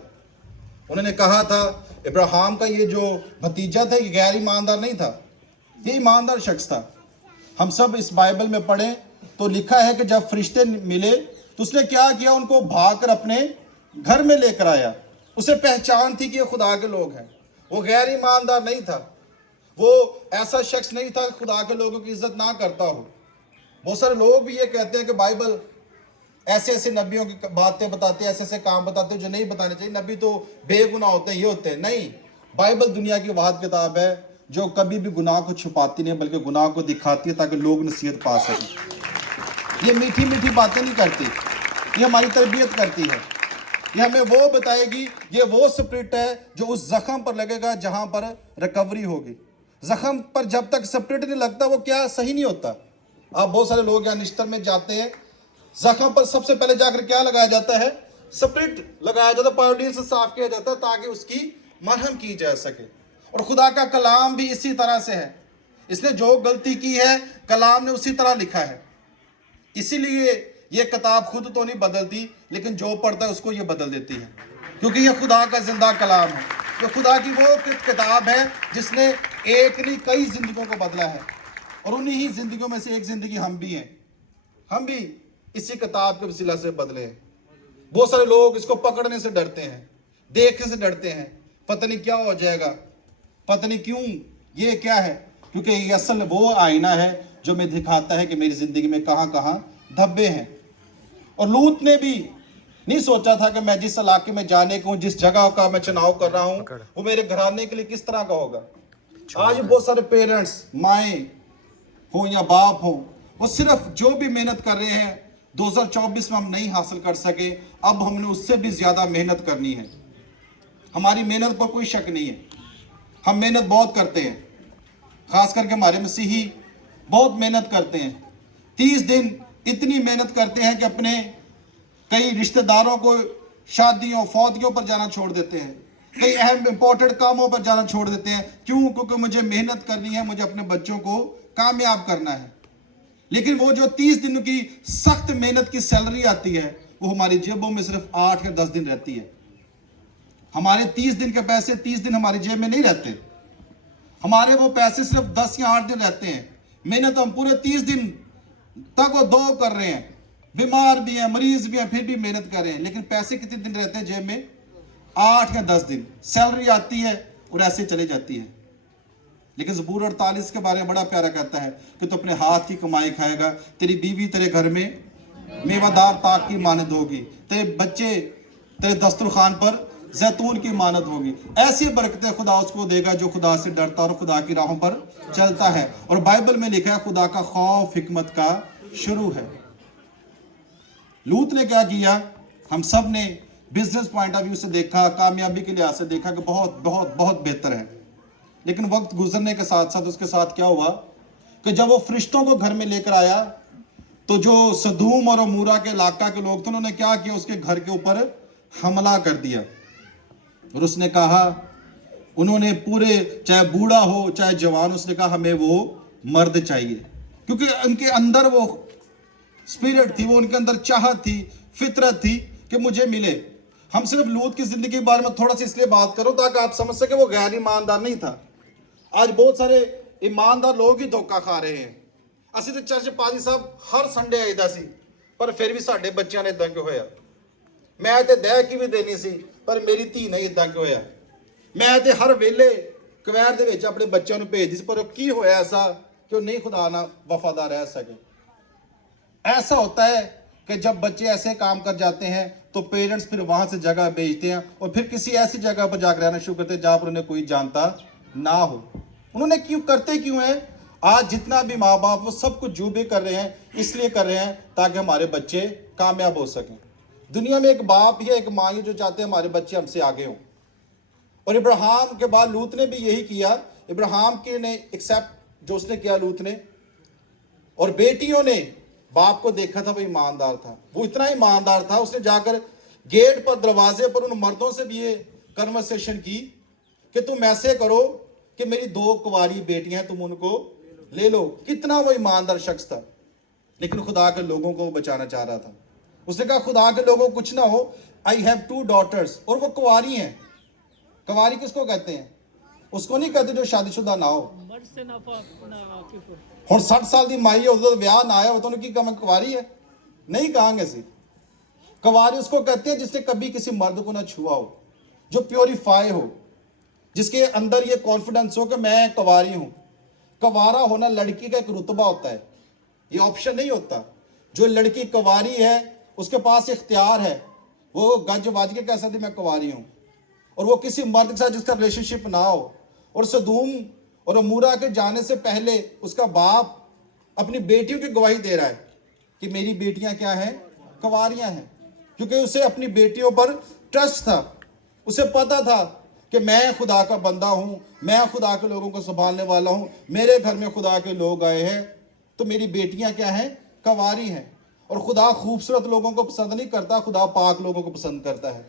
انہوں نے کہا تھا ابراہیم کا یہ جو بھتیجا تھا یہ غیر ایماندار نہیں تھا, یہ ایماندار شخص تھا. ہم سب اس بائبل میں پڑھیں تو لکھا ہے کہ جب فرشتے ملے تو اس نے کیا کیا, ان کو بھاگ کر اپنے گھر میں لے کر آیا. اسے پہچان تھی کہ یہ خدا کے لوگ ہیں, وہ غیر ایماندار نہیں تھا, وہ ایسا شخص نہیں تھا خدا کے لوگوں کی عزت نہ کرتا ہو. بہت سارے لوگ بھی یہ کہتے ہیں کہ بائبل ایسے ایسے نبیوں کی باتیں بتاتے ہیں, ایسے ایسے کام بتاتے ہیں جو نہیں بتانے چاہیے, نبی تو بے گناہ ہوتے ہیں, یہ ہوتے ہیں. نہیں, بائبل دنیا کی واحد کتاب ہے جو کبھی بھی گناہ کو چھپاتی نہیں بلکہ گناہ کو دکھاتی ہے تاکہ لوگ نصیحت پا سکیں. یہ میٹھی میٹھی باتیں نہیں کرتی, یہ ہماری تربیت کرتی ہے. یہ ہمیں وہ بتائے گی, یہ وہ اسپرٹ ہے جو اس زخم پر لگے گا جہاں پر ریکوری ہوگی. زخم پر جب تک اسپرٹ نہیں لگتا وہ کیا صحیح نہیں ہوتا. آپ بہت سارے لوگ یہاں نشتر میں جاتے ہیں, زخم پر سب سے پہلے جا کر کیا لگایا جاتا ہے؟ اسپرٹ لگایا جاتا ہے, پاؤڈین سے صاف کیا جاتا ہے تاکہ اس کی مرہم کی جا سکے. اور خدا کا کلام بھی اسی طرح سے ہے, اس نے جو غلطی کی ہے کلام نے اسی طرح لکھا ہے. اسی لیے یہ کتاب خود تو نہیں بدلتی لیکن جو پڑھتا ہے اس کو یہ بدل دیتی ہے, کیونکہ یہ خدا کا زندہ کلام ہے. یہ خدا کی وہ کتاب ہے جس نے ایک نہیں کئی زندگیوں کو بدلا ہے, اور انہی ہی زندگیوں میں سے ایک زندگی ہم بھی ہیں. ہم بھی اسی کتاب کے وسیلہ سے بدلے ہیں. بہت سارے لوگ اس کو پکڑنے سے ڈرتے ہیں, دیکھنے سے ڈرتے ہیں, پتہ نہیں کیا ہو جائے گا, پتہ نہیں کیوں, یہ کیا ہے, کیونکہ یہ اصل وہ آئینہ ہے جو میں دکھاتا ہے کہ میری زندگی میں کہاں کہاں دھبے ہیں. اور لوط نے بھی نہیں سوچا تھا کہ میں جس علاقے میں جانے کو ہوں, جس جگہ کا میں چناؤ کر رہا ہوں وہ میرے گھرانے کے لیے کس طرح کا ہوگا. آج بہت سارے پیرنٹس, مائیں ہوں یا باپ ہوں, وہ صرف جو بھی محنت کر رہے ہیں 2024 میں ہم نہیں حاصل کر سکے, اب ہم نے اس سے بھی زیادہ محنت کرنی ہے. ہماری محنت پر کوئی شک نہیں ہے, ہم محنت بہت کرتے ہیں, خاص کر کے ہمارے مسیحی بہت محنت کرتے ہیں. 30 دن اتنی محنت کرتے ہیں کہ اپنے کئی رشتہ داروں کو شادیوں فوتگیوں پر جانا چھوڑ دیتے ہیں. कई अहम इंपॉर्टेंट कामों पर जाना छोड़ देते हैं। क्यों? क्योंकि मुझे मेहनत करनी है, मुझे अपने बच्चों को कामयाब करना है। लेकिन वो जो 30 दिन की सख्त मेहनत की सैलरी आती है, वो हमारी जेबों में सिर्फ 8 या 10 दिन रहती है। हमारे 30 दिन के पैसे 30 दिन हमारी जेब में नहीं रहते। हमारे वो पैसे सिर्फ 10 या 8 दिन रहते हैं। मेहनत हम पूरे 30 दिन तक वो दो कर रहे हैं, बीमार भी हैं, मरीज भी हैं, फिर भी मेहनत कर रहे हैं। लेकिन पैसे कितने दिन रहते हैं जेब में? 8 या 10 दिन। सैलरी आती है और ऐसे चली जाती है। लेकिन ज़बूर 48 के बारे में बड़ा प्यारा कहता है कि तू अपने हाथ की कमाई खाएगा, तेरी बीवी तेरे घर में मेवादार ताक की मानद होगी, तेरे बच्चे तेरे दस्तरखान पर जैतून की मानद होगी। ऐसी बरकतें खुदा उसको देगा जो खुदा से डरता और खुदा की राहों पर चलता है। और बाइबल में लिखा है खुदा का खौफ हिकमत का शुरू है। लूत ने क्या किया? हम सब ने बिजनेस पॉइंट ऑफ व्यू से देखा, कामयाबी के लिहाज से देखा कि बहुत बहुत बहुत बेहतर है। लेकिन वक्त गुजरने के साथ साथ उसके साथ क्या हुआ कि जब वो फरिश्तों को घर में लेकर आया तो जो सदूम और अमूरा के इलाका के लोग थे, उन्होंने क्या किया? उसके घर के ऊपर हमला कर दिया। और उसने कहा, उन्होंने पूरे, चाहे बूढ़ा हो चाहे जवान, उसने कहा हमें वो मर्द चाहिए, क्योंकि उनके अंदर वो स्पिरिट थी, वो उनके अंदर चाहत थी, फितरत थी कि मुझे मिले। हम सिर्फ लूत की जिंदगी के बारे में थोड़ा सा इसलिए बात करो ताकि आप समझ सके वो गैर ईमानदार नहीं था। आज बहुत सारे ईमानदार लोग ही धोखा खा रहे हैं। ਅਸੀਂ ਤੇ ਚਰਚ ਪਾਦੀ ਸਾਹਿਬ ਹਰ ਸੰਡੇ ਆਈਦਾ ਸੀ, ਪਰ ਫਿਰ ਵੀ ਸਾਡੇ ਬੱਚਿਆਂ ਨੇ ਇਦਾਂ ਕਿਉਂ ਹੋਇਆ? ਮੈਂ ਤੇ ਦਹਿ ਕੀ ਵੀ ਦੇਣੀ ਸੀ, ਪਰ ਮੇਰੀ ਧੀ ਨੇ ਇਦਾਂ ਕਿਉਂ ਹੋਇਆ? ਮੈਂ ਤੇ ਹਰ ਵੇਲੇ ਕੁਵੈਰ ਦੇ ਵਿੱਚ ਆਪਣੇ ਬੱਚਿਆਂ ਨੂੰ ਭੇਜਦੀ ਸੀ, ਪਰ ਕੀ ਹੋਇਆ ਐਸਾ ਕਿ ਉਹ ਨਹੀਂ ਖੁਦਾ ਨਾਲ ਵਫਾਦਾਰ रह सके? ऐसा होता है कि जब बच्चे ऐसे काम कर जाते हैं तो पेरेंट्स फिर वहाँ से जगह भेजते हैं और फिर किसी ऐसी जगह पर जाकर रहना शुरू करते हैं जहाँ पर उन्हें कोई जानता ना हो। उन्होंने क्यों करते क्यों है? आज जितना भी माँ बाप वो सब कुछ जो भी कर रहे हैं इसलिए कर रहे हैं ताकि हमारे बच्चे कामयाब हो सकें। दुनिया में एक बाप या एक माँ जो चाहते हैं हमारे बच्चे हमसे आगे हों। और इब्राहिम के बाद लूत ने भी यही किया। इब्राहिम के ने एक्सेप्ट जो उसने किया लूत ने, और बेटियों ने बाप को देखा था वो ईमानदार था। वो इतना ईमानदार था, उसने जाकर गेट पर दरवाजे पर उन मर्दों से भी ये कन्वर्सेशन की कि तुम ऐसे करो कि मेरी 2 कुंवारी बेटियां हैं, तुम उनको ले लो। कितना वो ईमानदार शख्स था, लेकिन खुदा के लोगों को बचाना चाह रहा था। उसने कहा खुदा के लोगों को कुछ ना हो, आई हैव 2 daughters, और वो कुंवारी हैं। कुंवारी किसको कहते हैं? उसको नहीं कहते जो शादीशुदा ना हो। ਹੁਣ 60 ਸਾਲ ਦੀ ਮਾਈ ਉਹਦਾ ਵਿਆਹ ਨਾ ਆਇਆ, ਉਹਨੂੰ ਕੀ ਕਹਾਂ ਕੁਵਾਰੀ है? नहीं कहांगे सी। कुंवारी उसको कहते हैं जिसने कभी किसी मर्द को ना छुआ हो, जो प्योरीफाई हो, जिसके अंदर ये कॉन्फिडेंस हो कि मैं कुंवारी हूँ। कुंवारा होना लड़की का एक रुतबा होता है, ये ऑप्शन नहीं होता। जो लड़की कुंवारी है उसके पास इख्तियार है, वो गज वाज के कह सकती मैं कुंवारी हूँ, और वो किसी मर्द के साथ जिसका रिलेशनशिप ना हो। और सदूम और अमूरा के जाने से पहले उसका बाप अपनी बेटियों की गवाही दे रहा है कि मेरी बेटियां क्या हैं? कुंवारियां हैं, क्योंकि उसे अपनी बेटियों पर ट्रस्ट था। उसे पता था कि मैं खुदा का बंदा हूँ, मैं खुदा के लोगों को संभालने वाला हूँ, मेरे घर में खुदा के लोग आए हैं, तो मेरी बेटियां क्या हैं? कुंवारी हैं। और खुदा खूबसूरत लोगों को पसंद नहीं करता, खुदा पाक लोगों को पसंद करता है।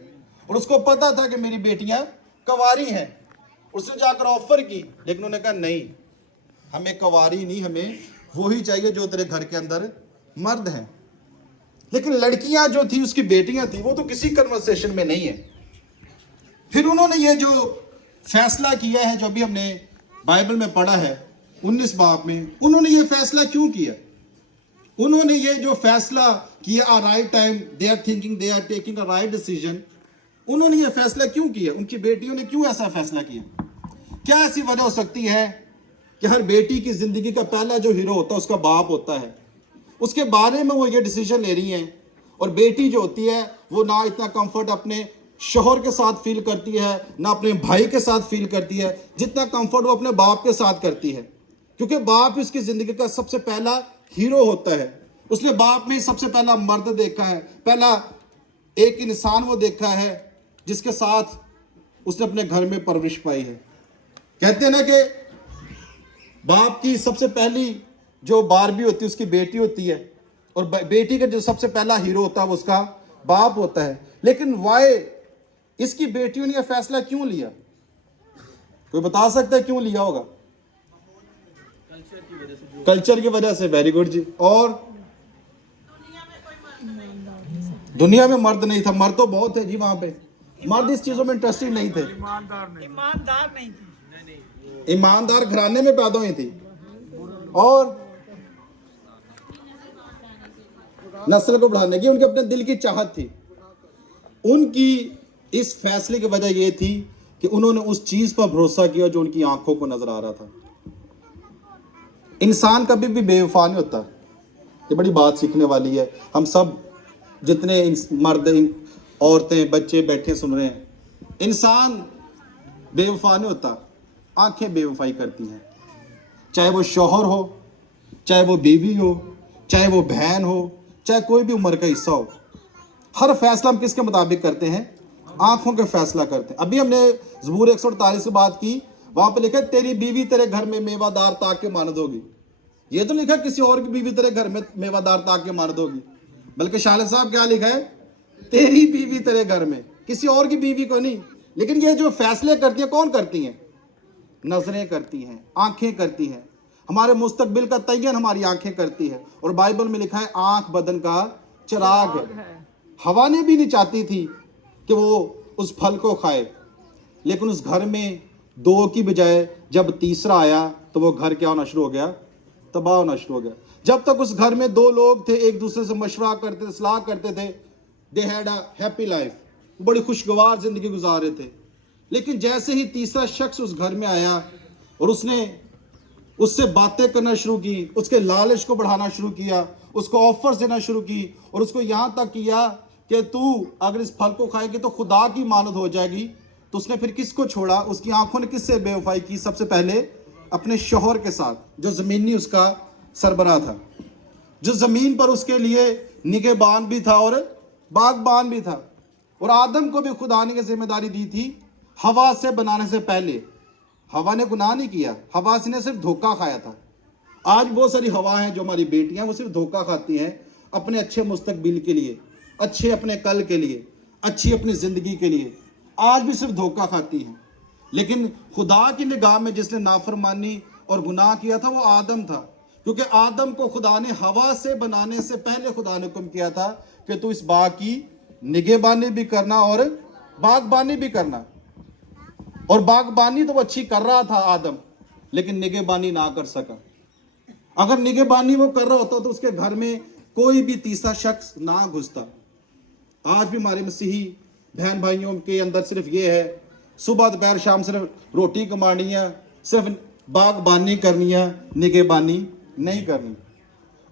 और उसको पता था कि मेरी बेटियां कुंवारी हैं। उसने जाकर ऑफर की, लेकिन उन्होंने कहा नहीं, हमें कुंवारी नहीं, हमें वही चाहिए जो तेरे घर के अंदर मर्द हैं। लेकिन लड़कियां जो थी, उसकी बेटियां थी, वो तो किसी कन्वर्सेशन में नहीं है। फिर उन्होंने ये जो फैसला किया है, जो अभी हमने बाइबल में पढ़ा है 19 बाब में, उन्होंने ये फैसला क्यों किया? उन्होंने ये जो फैसला किया, a right time, they are thinking they are taking a right decision, उन्होंने ये फैसला क्यों किया? उनकी बेटियों ने क्यों ऐसा फैसला किया? क्या ऐसी वजह हो सकती है कि हर बेटी की जिंदगी का पहला जो हीरो होता है उसका बाप होता है, उसके बारे में वो ये डिसीजन ले रही हैं, और बेटी जो होती है वो ना इतना कंफर्ट अपने शोहर के साथ फील करती है, ना अपने भाई के साथ फील करती है, जितना कंफर्ट वो अपने बाप के साथ करती है, क्योंकि बाप उसकी जिंदगी का सबसे पहला हीरो होता है। उसने बाप में सबसे पहला मर्द देखा है, पहला एक इंसान वो देखा है जिसके साथ उसने अपने घर में परवरिश पाई है। कहते हैं ना कि बाप की सबसे पहली जो बारबी होती है उसकी बेटी होती है, और बेटी का जो सबसे पहला हीरो होता है वो उसका बाप होता है। लेकिन वाई اس کی بیٹیوں نے یہ فیصلہ کیوں لیا؟ کوئی بتا سکتا ہے کیوں لیا ہوگا؟ کلچر کی وجہ سے. ویری گڈ جی. اور دنیا میں مرد نہیں تھا. مرد تو بہت ہے جی وہاں پہ. مرد اس چیزوں میں انٹرسٹڈ نہیں تھے. ایماندار گھرانے میں پیدا ہوئی تھی اور نسل کو بڑھانے کی ان کے اپنے دل کی چاہت تھی. ان کی اس فیصلے کی وجہ یہ تھی کہ انہوں نے اس چیز پر بھروسہ کیا جو ان کی آنکھوں کو نظر آ رہا تھا. انسان کبھی بھی بے وفا نہیں ہوتا. یہ بڑی بات سیکھنے والی ہے. ہم سب جتنے مرد عورتیں بچے بیٹھے سن رہے ہیں, انسان بے وفا نہیں ہوتا. آنکھیں بے وفائی کرتی ہیں, چاہے وہ شوہر ہو, چاہے وہ بیوی ہو, چاہے وہ بہن ہو, چاہے کوئی بھی عمر کا حصہ ہو. ہر فیصلہ ہم کس کے مطابق کرتے ہیں؟ آنکھوں کے فیصلہ کرتے ہیں. ابھی ہم نے زبور 148 سے بات کی, وہاں پہ لکھا ہے تیری بیوی تیرے گھر میں میوہ دار تاک کے ماند ہوگی. یہ تو لکھا کسی اور کی بیوی تیرے گھر میں میوہ دار تاک کے ماند ہوگی, بلکہ شالد صاحب کیا لکھا ہے؟ تیری بیوی تیرے گھر میں, کسی اور کی بیوی کو نہیں. لیکن یہ جو فیصلے کرتی ہیں کون کرتی ہیں؟ نظریں کرتی ہیں, آنکھیں کرتی ہیں. ہمارے مستقبل کا تعین ہماری آنکھیں کرتی ہے. اور بائبل میں لکھا ہے آنکھ بدن کا چراغ ہے. ہوا نے بھی نہیں چاہتی تھی کہ وہ اس پھل کو کھائے, لیکن اس گھر میں 2 کی بجائے جب تیسرا آیا تو وہ گھر کیا ہونا شروع ہو گیا؟ تباہ ہونا شروع ہو گیا. جب تک اس گھر میں 2 لوگ تھے, ایک دوسرے سے مشورہ کرتے تھے, صلاح کرتے تھے, they had a happy life, بڑی خوشگوار زندگی گزار رہے تھے. لیکن جیسے ہی تیسرا شخص اس گھر میں آیا اور اس نے اس سے باتیں کرنا شروع کی, اس کے لالچ کو بڑھانا شروع کیا, اس کو آفرز دینا شروع کی, اور اس کو یہاں تک کیا کہ تو اگر اس پھل کو کھائے گی تو خدا کی مانند ہو جائے گی, تو اس نے پھر کس کو چھوڑا؟ اس کی آنکھوں نے کس سے بے وفائی کی؟ سب سے پہلے اپنے شوہر کے ساتھ, جو زمینی اس کا سربراہ تھا, جو زمین پر اس کے لیے نگہبان بھی تھا اور باغبان بھی تھا. اور آدم کو بھی خدا نے یہ ذمہ داری دی تھی ہوا سے بنانے سے پہلے. ہوا نے گناہ نہیں کیا, ہوا سے نے صرف دھوکہ کھایا تھا. آج بہت ساری ہوا ہیں جو ہماری بیٹیاں وہ صرف دھوکہ کھاتی ہیں اپنے اچھے مستقبل کے لیے, اچھے اپنے کل کے لیے, اچھی اپنی زندگی کے لیے. آج بھی صرف دھوکہ کھاتی ہیں. لیکن خدا کی نگاہ میں جس نے نافرمانی اور گناہ کیا تھا وہ آدم تھا, کیونکہ آدم کو خدا نے ہوا سے بنانے سے پہلے خدا نے حکم کیا تھا کہ تو اس باغ کی نگہبانی بھی کرنا اور باغبانی بھی کرنا. اور باغبانی تو وہ اچھی کر رہا تھا آدم, لیکن نگہبانی نہ کر سکا. اگر نگہبانی وہ کر رہا ہوتا تو اس کے گھر میں کوئی بھی تیسرا شخص نہ گھستا. آج بھی ہمارے مسیحی بہن بھائیوں کے اندر صرف یہ ہے, صبح دوپہر شام صرف روٹی کمانی ہے, صرف باغبانی کرنی ہے, نگہبانی نہیں کرنی.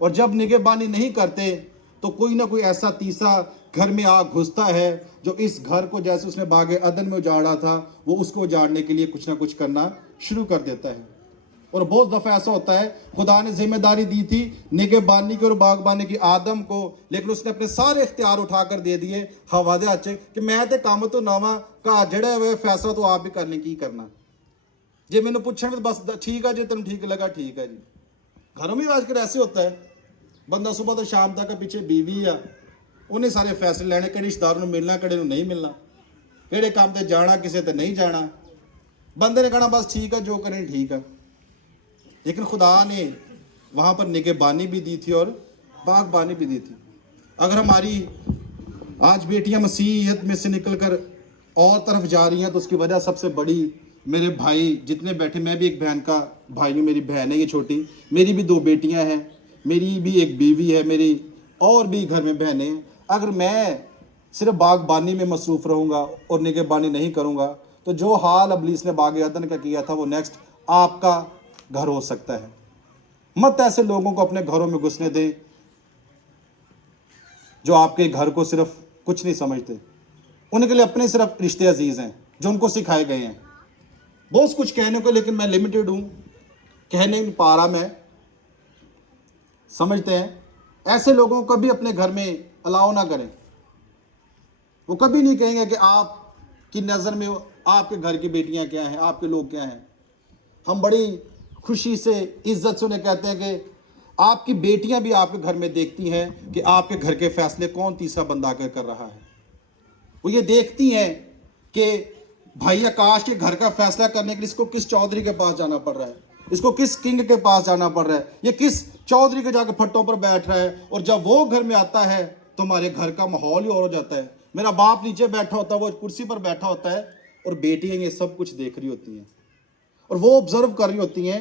اور جب نگہبانی نہیں کرتے تو کوئی نہ کوئی ایسا تیسرا گھر میں آ گھستا ہے جو اس گھر کو جیسے اس نے باغ عدن میں اجاڑا تھا وہ اس کو اجاڑنے کے لیے کچھ نہ کچھ کرنا شروع کر دیتا ہے. اور بہت دفعہ ایسا ہوتا ہے خدا نے ذمہ داری دی تھی نگہبانی کی اور باغبانی کی آدم کو, لیکن اس نے اپنے سارے اختیار اٹھا کر دے دیے ہوا دے ہاتھ کہ میں تے کام تو نواں کا جڑے ہوئے فیصلہ تو آپ بھی کرنے کی کرنا. جی میں نے پوچھا بس ٹھیک ہے جی تم ٹھیک لگا ٹھیک ہے جی. گھروں میں آج کل ایسے ہوتا ہے, بندہ صبح تو شام تک پیچھے بیوی ہے, انہیں سارے فیصلے لینے کہ رشتہ دار ملنا کہڑے نہیں ملنا, کہڑے کام تے جانا کسے تے نہیں جانا. بندے نے کہنا بس ٹھیک ہے جو کریں ٹھیک ہے. لیکن خدا نے وہاں پر نگہبانی بھی دی تھی اور باغبانی بھی دی تھی. اگر ہماری آج بیٹیاں مسیحیت میں سے نکل کر اور طرف جا رہی ہیں تو اس کی وجہ سب سے بڑی میرے بھائی جتنے بیٹھے, میں بھی ایک بہن کا بھائی ہوں, میری بہن ہے یہ چھوٹی, میری بھی 2 بیٹیاں ہیں, میری بھی ایک بیوی ہے, میری اور بھی گھر میں بہنیں ہیں. اگر میں صرف باغبانی میں مصروف رہوں گا اور نگہبانی نہیں کروں گا تو جو حال ابلیس نے باغ عدن کا کیا تھا وہ نیکسٹ آپ کا گھر ہو سکتا ہے. مت ایسے لوگوں کو اپنے گھروں میں گھسنے دیں جو آپ کے گھر کو صرف کچھ نہیں سمجھتے. ان کے لیے اپنے صرف رشتے عزیز ہیں جو ان کو سکھائے گئے ہیں. بہت کچھ کہنے کو, لیکن میں لمیٹڈ ہوں, کہنے نہیں پا رہا میں. سمجھتے ہیں ایسے لوگوں کو کبھی اپنے گھر میں الاؤ نہ کریں. وہ کبھی نہیں کہیں گے کہ آپ کی نظر میں آپ کے گھر کی بیٹیاں کیا ہیں, آپ کے لوگ کیا ہیں. ہم بڑی خوشی سے عزت سے انہیں کہتے ہیں کہ آپ کی بیٹیاں بھی آپ کے گھر میں دیکھتی ہیں کہ آپ کے گھر کے فیصلے کون تیسرا بندہ کر رہا ہے. وہ یہ دیکھتی ہیں کہ بھائی आकाश के घर का फैसला करने के लिए इसको किस चौधरी के पास जाना पड़ रहा है, इसको किस किंग के पास जाना पड़ रहा है, ये किस चौधरी के जाके फट्टों पर बैठ रहा है, और जब वो घर में आता है तो हमारे घर का माहौल ही और हो जाता है। मेरा बाप नीचे बैठा होता है, वो कुर्सी पर बैठा होता है, और बेटियां ये सब कुछ देख रही होती हैं और वो ऑब्जर्व कर रही होती हैं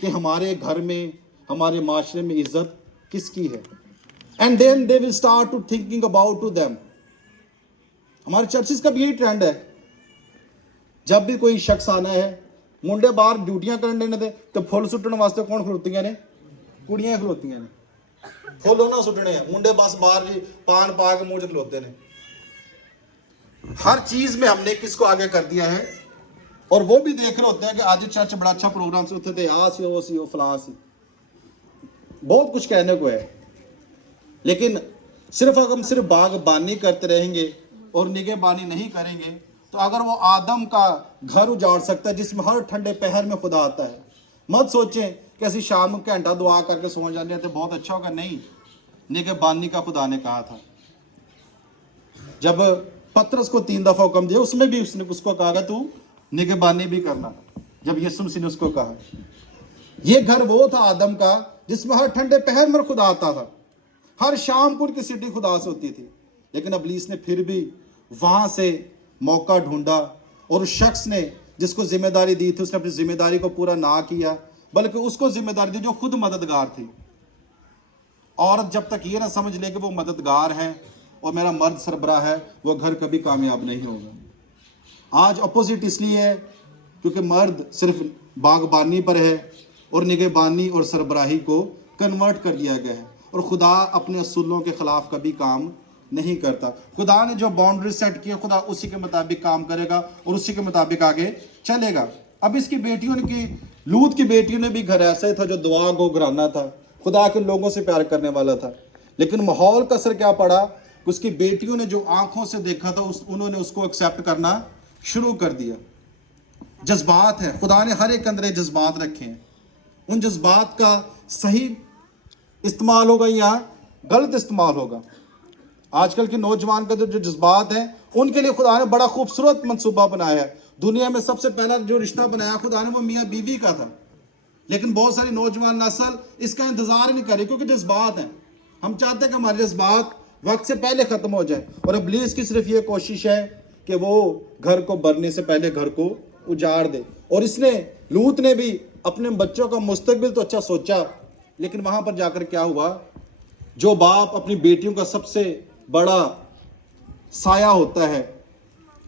कि हमारे घर में, हमारे माशरे में इज्जत किसकी है। And then they will start to thinking about to them. हमारे चर्चिस का भी यही ट्रेंड है, जब भी कोई शख्स आना है, मुंडे बाहर ड्यूटियां करने ने तो फुल सुट्टने वास्ते कौन खलोतियां ने, कुड़ियां खलोतियां ने। फुल ना सुट्टने हैं, मुंडे बस बाहर जी पान पा के मुंह च खलोते ने। हर चीज में हमने किसको आगे कर दिया है, और वो भी देख रहे होते हैं कि आज चर्च बड़ा अच्छा प्रोग्राम से उठे थे, आ सी वो सी वो फलां सी, बहुत कुछ कहने को है। लेकिन सिर्फ अगर हम सिर्फ बागबानी करते रहेंगे और निगहबानी नहीं करेंगे, तो अगर वो आदम का घर उजाड़ सकता है जिसमें हर ठंडे पहर में खुदा आता है। मत सोचें कि ऐसी शाम को घंटा दुआ करके सो जाने तो बहुत अच्छा होगा, नहीं, निगहबानी का खुदा ने कहा था। जब पतरस को 3 दफा हुक्म दिया, उसमें भी उसने उसको कहा तू निगहबानी भी करना। जब यीशु मसीह ने उसको कहा, ये घर वो था आदम का जिसमें हर ठंडे पहर में खुदा आता था, हर शाम को उनकी सिटी खुदा से होती थी। लेकिन इब्लीस ने फिर भी वहां से मौका ढूंढा, और उस शख्स ने जिसको जिम्मेदारी दी थी उसने अपनी जिम्मेदारी को पूरा ना किया, बल्कि उसको जिम्मेदारी दी जो खुद मददगार थी। औरत जब तक ये ना समझ ले कि वो मददगार है और मेरा मर्द सरबराह है, वो घर कभी कामयाब नहीं होगा। आज अपोजिट इसलिए है क्योंकि मर्द सिर्फ बागबानी पर है और निगहबानी और सरबराही को कन्वर्ट कर दिया गया है, और खुदा अपने असूलों के खिलाफ कभी काम नहीं करता। खुदा ने जो बाउंड्री सेट की है, खुदा उसी के मुताबिक काम करेगा और उसी के मुताबिक आगे चलेगा। अब इसकी बेटियों ने की, लूत की बेटियों ने भी घर ऐसा ही था जो दुआ को घराना था, खुदा के लोगों से प्यार करने वाला था। लेकिन माहौल का असर क्या पड़ा, उसकी बेटियों ने जो आंखों से देखा था उन्होंने उसको एक्सेप्ट करना शुरू कर दिया। जज्बात है, खुदा ने हर एक अंदर जज्बात रखे हैं, उन जज्बात का सही इस्तेमाल होगा या गलत इस्तेमाल होगा। आजकल के नौजवान का जो जज्बात हैं, उनके लिए खुदा ने बड़ा खूबसूरत मंसूबा बनाया है। दुनिया में सबसे पहला जो रिश्ता बनाया खुदा ने वो मियाँ बीवी का था, लेकिन बहुत सारी नौजवान नस्ल इसका इंतजार नहीं करे क्योंकि जज्बात हैं। हम चाहते हैं कि हमारे जज्बात वक्त से पहले ख़त्म हो जाए, और इब्लीस की सिर्फ ये कोशिश है कि वो घर को बनने से पहले घर को उजाड़ दे। और इसने, लूत ने भी अपने बच्चों का मुस्तकबिल तो अच्छा सोचा, लेकिन वहाँ पर जाकर क्या हुआ, जो बाप अपनी बेटियों का सबसे बड़ा साया होता है,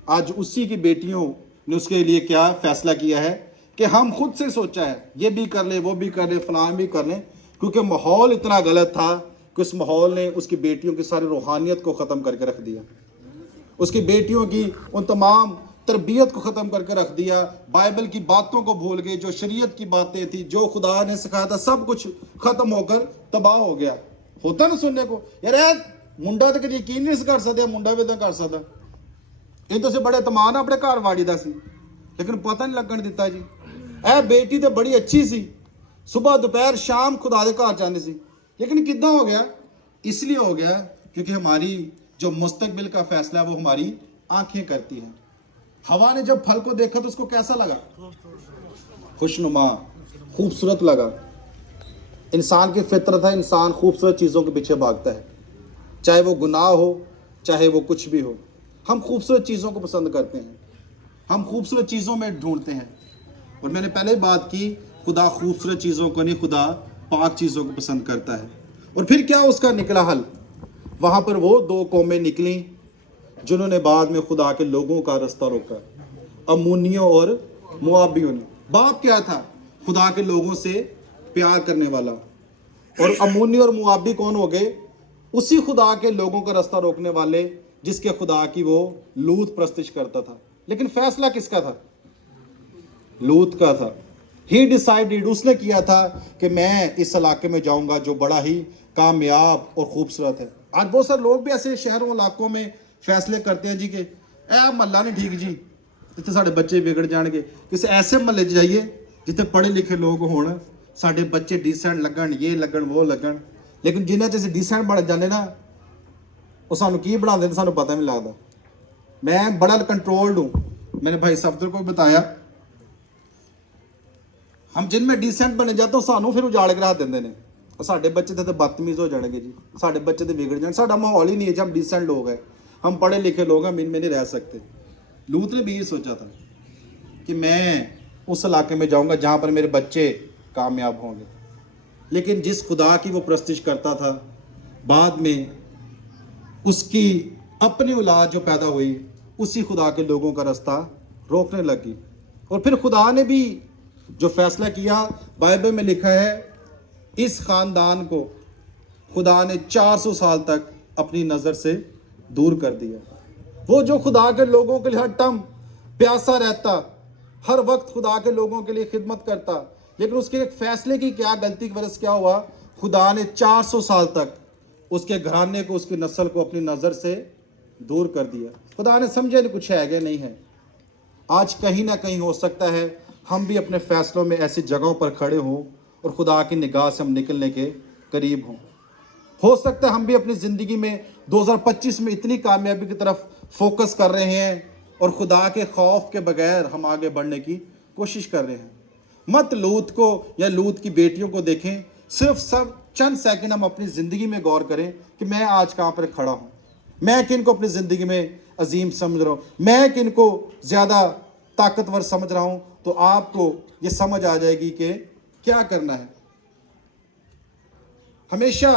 आज उसी की बेटियों ने उसके लिए क्या फैसला किया है कि हम खुद से सोचा है ये भी कर ले, वो भी कर ले, फलां भी कर ले, क्योंकि माहौल इतना गलत था कि उस माहौल ने उसकी बेटियों की सारी रूहानियत को ख़त्म करके रख दिया, उसकी बेटियों की उन तमाम तरबियत को ख़त्म करके रख दिया, बाइबल की बातों को भूल गए, जो शरीयत की बातें थी, जो खुदा ने सिखाया था, सब कुछ ख़त्म होकर तबाह हो गया। होता ना सुनने को, यार मुंडा तो कभी यकीन नहीं कर सकते, मुंडा भी तो कर सकता, ये तो बड़े तमान अपने घर वाड़ी का सी, लेकिन पता नहीं लगन दिता जी। ए बेटी तो बड़ी अच्छी सी, सुबह दोपहर शाम खुदा के घर जाने सी, लेकिन कितना हो गया, इसलिए हो गया क्योंकि हमारी जो मुस्तकबिल का फैसला है वो हमारी आंखें करती हैं। हवा ने जब फल को देखा तो उसको कैसा लगा, खुशनुमा, खूबसूरत लगा। इंसान की फितरत है, इंसान खूबसूरत चीज़ों के पीछे भागता है, चाहे वो गुनाह हो चाहे वो कुछ भी हो। हम खूबसूरत चीज़ों को पसंद करते हैं, हम खूबसूरत चीज़ों में ढूंढते हैं। और मैंने पहले बात की, खुदा खूबसूरत चीज़ों को नहीं, खुदा पाक चीज़ों को पसंद करता है। और फिर क्या उसका निकला हल, वहाँ पर वो 2 कौमें निकली जिन्होंने बाद में खुदा के लोगों का रास्ता रोका, अम्मोनियों और मोआबियों ने। बाप क्या था, खुदा के लोगों से प्यार करने वाला, और अम्मोनी और मोआबी कौन हो गए, उसी खुदा के लोगों का रास्ता रोकने वाले जिसके खुदा की वो लूत प्रस्तिश करता था। लेकिन फैसला किसका था, लूत का था। ही डिसाइडेड, उसने किया था कि मैं इस इलाके में जाऊंगा जो बड़ा ही कामयाब और खूबसूरत है। आज बहुत सारे लोग भी ऐसे शहरों इलाकों में फैसले करते हैं जी कि ए महल्ला नहीं ठीक जी, जितने साढ़े बच्चे बिगड़ जाएंगे, किसी ऐसे महल्ले जाइए जितने पढ़े लिखे लोग होण, साढ़े बच्चे डिसेंट लगन, ये लगन वो लगन। लेकिन जिन्हें जैसे डिसेंट बन जाने ना, वो सानू की बना देते सानू पता नहीं लगता। मैं बड़ा कंट्रोल्ड हूँ। मैंने भाई सफदर को भी बताया, हम जिनमें डिसेंट बने जाते हैं सानू फिर उजाड़ के रख देंगे ने, साढ़े बच्चे तो बदतमीज हो जाएंगे जी, साढ़े बच्चे तो बिगड़ जाए, साढ़ा माहौल ही नहीं है जी, हम डिसेंट लोग हैं, हम पढ़े लिखे लोग हैं, इनमें नहीं रह सकते। लूत ने भी ये सोचा था कि मैं उस इलाके में जाऊंगा जहाँ पर मेरे बच्चे कामयाब होंगे, लेकिन जिस खुदा की वो प्रस्तिश करता था, बाद में उसकी अपनी औलाद जो पैदा हुई उसी खुदा के लोगों का रास्ता रोकने लगी। और फिर खुदा ने भी जो फैसला किया, बाइबल में लिखा है, इस ख़ानदान को खुदा ने 400 साल तक अपनी नज़र से दूर कर दिया। वो जो खुदा के लोगों के लिए हर टाइम प्यासा रहता, हर वक्त खुदा के लोगों के लिए खिदमत करता, लेकिन उसके एक फैसले की क्या गलती की वजह से क्या हुआ, खुदा ने 400 साल तक उसके घराने को, उसकी नस्ल को अपनी नज़र से दूर कर दिया। खुदा ने समझे नहीं कुछ है नहीं है। आज कहीं ना कहीं हो सकता है हम भी अपने फैसलों में ऐसी जगहों पर खड़े हों और खुदा की निगाह से हम निकलने के करीब हों। हो सकता है हम भी अपनी ज़िंदगी में 2025 में इतनी कामयाबी की तरफ फोकस कर रहे हैं और खुदा के खौफ के बगैर हम आगे बढ़ने की कोशिश कर रहे हैं। मत लूत को या लूत की बेटियों को देखें, सिर्फ सब चंद सेकंड हम अपनी ज़िंदगी में गौर करें कि मैं आज कहाँ पर खड़ा हूँ, मैं किन को अपनी ज़िंदगी में अजीम समझ रहा हूँ, मैं किन को ज़्यादा ताकतवर समझ रहा हूँ, तो आपको ये समझ आ जाएगी कि क्या करना है। हमेशा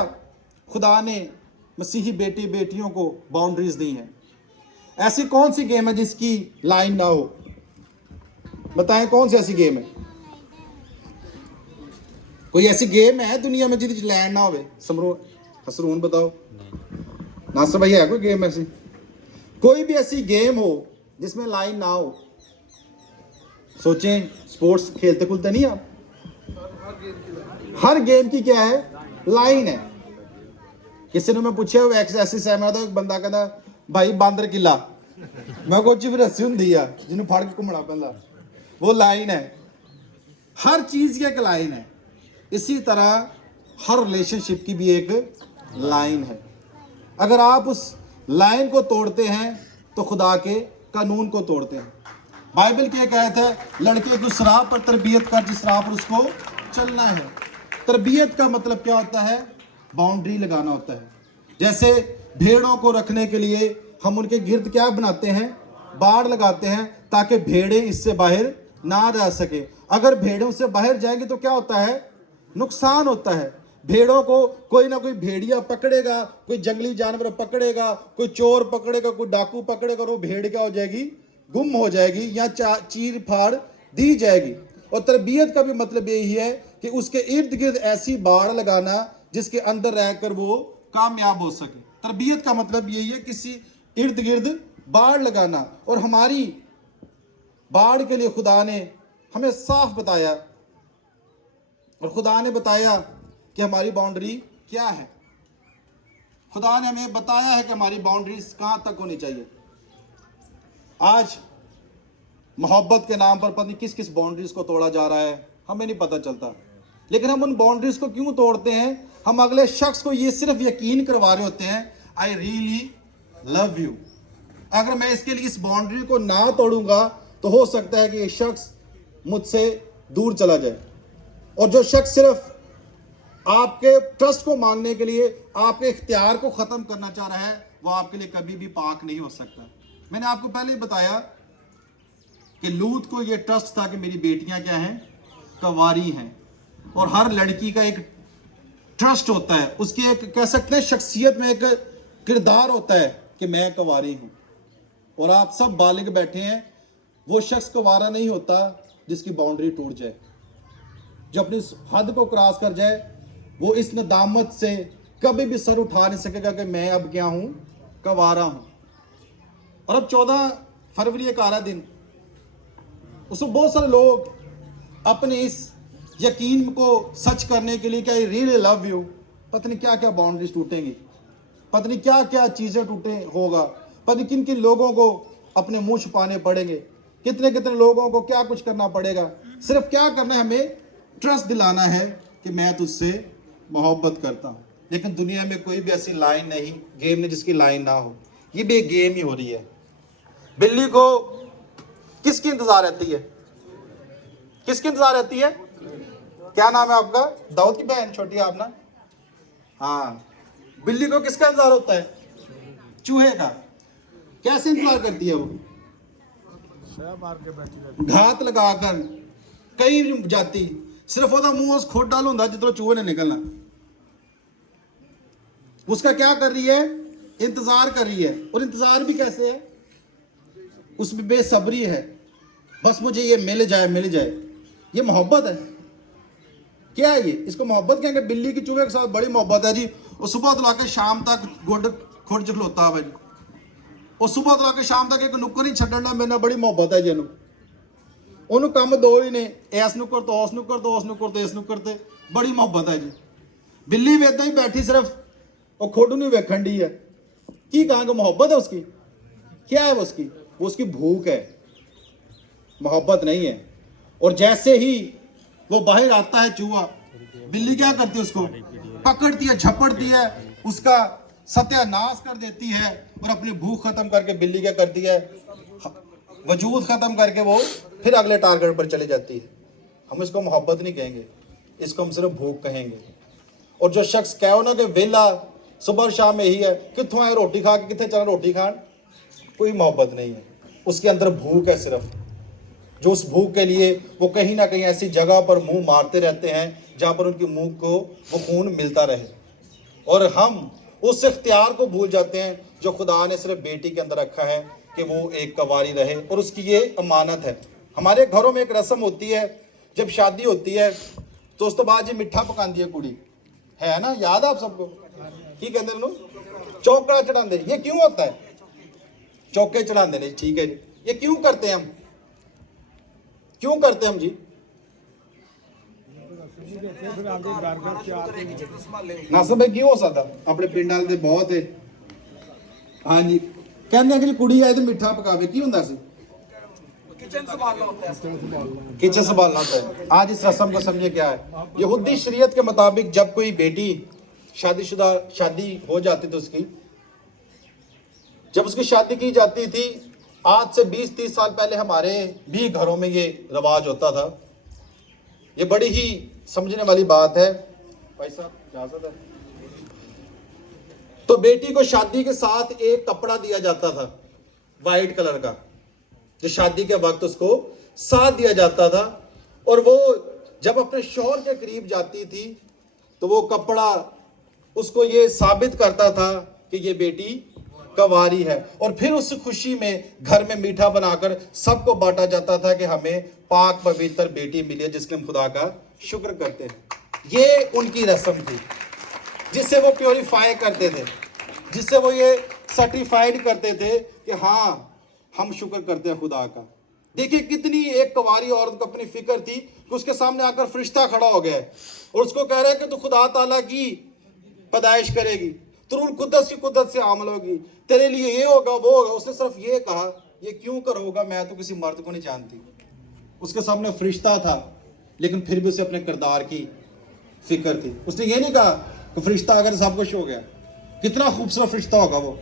खुदा ने मसीही बेटी बेटियों को बाउंड्रीज दी हैं। ऐसी कौन सी गेम है जिसकी लाइन ना हो? बताएं कौन सी ऐसी गेम है? कोई ऐसी गेम है दुनिया में जिसकी लाइन ना हो? हसरून बताओ, नासर भाई है कोई गेम ऐसी? कोई भी ऐसी गेम हो जिसमें लाइन ना हो? सोचें, स्पोर्ट्स खेलते खुलते नहीं आप? हर गेम की क्या है? लाइन है। किसी ने मैं पूछा ऐसी सहमत तो एक बंदा कहता भाई बांदर किला, मैं कुछ फिर हसी होंगी आ जिन्होंने फड़ के घूमना पैंदा, वो लाइन है। हर चीज़ की एक लाइन है। इसी तरह हर रिलेशनशिप की भी एक लाइन है। अगर आप उस लाइन को तोड़ते हैं तो खुदा के कानून को तोड़ते हैं। बाइबल की एक आयत है, लड़के को शराब पर तरबियत कर जिस राह पर उसको चलना है। तरबियत का मतलब क्या होता है? बाउंड्री लगाना होता है। जैसे भेड़ों को रखने के लिए हम उनके गिर्द क्या बनाते हैं? बाड़ लगाते हैं ताकि भेड़ें इससे बाहर ना जा सके। अगर भेड़ों से बाहर जाएंगे तो क्या होता है? नुकसान होता है। भेड़ों को कोई ना कोई भेड़िया पकड़ेगा, कोई जंगली जानवर पकड़ेगा, कोई चोर पकड़ेगा, कोई डाकू पकड़ेगा, और वो भेड़ क्या हो जाएगी? गुम हो जाएगी या चीर फाड़ दी जाएगी। और तरबियत का भी मतलब यही है कि उसके इर्द गिर्द ऐसी बाड़ लगाना जिसके अंदर रहकर वो कामयाब हो सके। तरबियत का मतलब यही है, किसी इर्द गिर्द बाड़ लगाना। और हमारी बाड़ के लिए खुदा ने हमें साफ बताया, और खुदा ने बताया कि हमारी बाउंड्री क्या है। खुदा ने हमें बताया है कि हमारी बाउंड्रीज कहाँ तक होनी चाहिए। आज मोहब्बत के नाम पर पता नहीं किस किस बाउंड्रीज को तोड़ा जा रहा है, हमें नहीं पता चलता। लेकिन हम उन बाउंड्रीज को क्यों तोड़ते हैं? हम अगले शख्स को ये सिर्फ यकीन करवा रहे होते हैं, आई रियली लव यू। अगर मैं इसके लिए इस बाउंड्री को ना तोड़ूंगा तो हो सकता है कि ये शख्स मुझसे दूर चला जाए। और जो शख्स सिर्फ आपके ट्रस्ट को मांगने के लिए आपके इख्तियार को ख़त्म करना चाह रहा है, वो आपके लिए कभी भी पाक नहीं हो सकता। मैंने आपको पहले ही बताया कि लूत को ये ट्रस्ट था कि मेरी बेटियां क्या हैं? कंवारी हैं। और हर लड़की का एक ट्रस्ट होता है, उसकी एक कह सकते हैं शख्सियत में एक किरदार होता है कि मैं कंवारी हूँ। और आप सब बालिग बैठे हैं, वो शख्स कंवारा नहीं होता जिसकी बाउंड्री टूट जाए, जो अपनी हद को क्रॉस कर जाए। वो इस नदामत से कभी भी सर उठा नहीं सकेगा कि मैं अब क्या हूँ? कंवारा हूँ। और अब 14 फरवरी एक आ रहा दिन, उसमें बहुत सारे लोग अपने इस यकीन को सच करने के लिए कि आई रियली लव यू, पता नहीं क्या क्या बाउंड्रीज टूटेंगी, पता नहीं क्या क्या चीज़ें टूटे होगा, पता नहीं किन किन लोगों को अपने मुंह छुपाने पड़ेंगे, कितने कितने लोगों को क्या कुछ करना पड़ेगा। सिर्फ क्या करना है? हमें ट्रस्ट दिलाना है कि मैं तुझसे मोहब्बत करता हूँ। लेकिन दुनिया में कोई भी ऐसी लाइन नहीं, गेम नहीं जिसकी लाइन ना हो। ये भी एक गेम ही हो रही है। बिल्ली को किसकी इंतजार रहती है? किसकी इंतजार रहती है? क्या नाम है आपका? दाऊद की बहन छोटी आप ना? हाँ, बिल्ली को किसका इंतजार होता है? चूहे का। कैसे इंतजार करती है वो? घात लगाकर कहीं जाती, सिर्फ वो मुंह उस खोट डाल होता जितना चूहे ने निकलना। उसका क्या कर रही है? इंतजार कर रही है। और इंतजार भी कैसे है? उसमें बेसब्री है, बस मुझे ये मिल जाए मिल जाए। ये मोहब्बत है? क्या है ये? इसको मोहब्बत कहेंगे? बिल्ली की चूहे के साथ बड़ी मोहब्बत है जी। और सुबह तो लाके शाम तक गुड खुट खलोता है जी। और सुबह तो लाके शाम तक एक नुक्कर नहीं छड़ना, मेरे बड़ी मोहब्बत है जी। ਉਹਨੂੰ ਕੰਮ ਦੋ ਹੀ ਨੇ, ਇਸ ਨੂੰ ਕਰ ਦੋ, ਉਸ ਨੂੰ ਕਰ ਦੋ, ਉਸ ਨੂੰ ਕਰ ਦੋ, ਇਸ ਨੂੰ करते, बड़ी मोहब्बत है जी। बिल्ली भी इदां ही बैठी सिर्फ और खोडू नहीं वेखण डी है। की कहांगे मोहब्बत है उसकी? क्या है वो उसकी भूख है, मोहब्बत नहीं है। और जैसे ही वो बाहर आता है चूहा, बिल्ली क्या करती है? उसको पकड़ती है, झपड़ती है, उसका सत्यानाश कर देती है। और अपनी भूख खत्म करके बिल्ली क्या करती है? वजूद खत्म करके वो फिर अगले टारगेट पर चली जाती है। हम इसको मोहब्बत नहीं कहेंगे, इसको हम सिर्फ भूख कहेंगे। और जो शख्स कहो ना कि वेला सुबह और शाम यही है, कितों आए रोटी खा के, कितने चला रोटी खान, कोई मोहब्बत नहीं है। उसके अंदर भूख है सिर्फ, जो उस भूख के लिए वो कहीं ना कहीं ऐसी जगह पर मुंह मारते रहते हैं जहाँ पर उनकी मुंह को वो खून मिलता रहे। और हम उस इख्तियार को भूल जाते हैं जो खुदा ने सिर्फ बेटी के अंदर रखा है कि वो एक कवारी रहे, और उसकी ये अमानत है। हमारे घरों में एक रस्म होती है, जब शादी होती है तो उस तो बाद जी मिठा पकाती है कुड़ी, है ना? याद है आप सबको? की कहते हैं लोग? चौका चढ़ाते। ये क्यों होता है? चौके चढ़ाते नहीं, ठीक है जी। ये क्यों करते हैं हम? क्यों करते हैं हम जी? नासब भाई क्यों हो सकता? अपने पिंड वाले तो बहुत है। हाँ जी, कहते हैं कि कुड़ी आए तो मिठा पकावे, की होता है? किचन संभालना होता है। आज इस रस्म को समझे क्या है। यहूदी शरीयत के मुताबिक जब कोई बेटी शादी हो जाती थी उसकी, जब उसकी शादी की जाती थी, आज से 20-30 साल पहले हमारे भी घरों में ये रिवाज होता था। ये बड़ी ही समझने वाली बात है। भाई साहब इजाजत है? तो बेटी को शादी के साथ एक कपड़ा दिया जाता था वाइट कलर का, जो शादी के वक्त उसको साथ दिया जाता था। और वो जब अपने शौहर के करीब जाती थी तो वो कपड़ा उसको ये साबित करता था कि ये बेटी कवारी है। और फिर उस खुशी में घर में मीठा बनाकर सबको बांटा जाता था कि हमें पाक पवित्र बेटी मिली है जिसके हम खुदा का शुक्र करते हैं। ये उनकी रस्म थी जिससे वो प्योरीफाई करते थे, जिससे वो ये सर्टिफाइड करते थे कि हाँ हम शुक्र करते हैं खुदा का। देखिए कितनी एक कुंवारी औरत को अपनी फिक्र थी कि उसके सामने आकर फरिश्ता खड़ा हो गया है और उसको कह रहा है कि तू खुदा ताला की पैदाइश करेगी, तू रूल कुद्दस की कुद्दत से आमल होगी, तेरे लिए ये होगा वो होगा। उसने सिर्फ ये कहा, ये क्यों कर होगा, मैं तो किसी मर्द को नहीं जानती। उसके सामने फरिश्ता था लेकिन फिर भी उसे अपने किरदार की फिक्र थी। उसने ये नहीं कहा कि फरिश्ता अगर सब कुछ हो गया, कितना खूबसूरत फरिश्ता होगा वो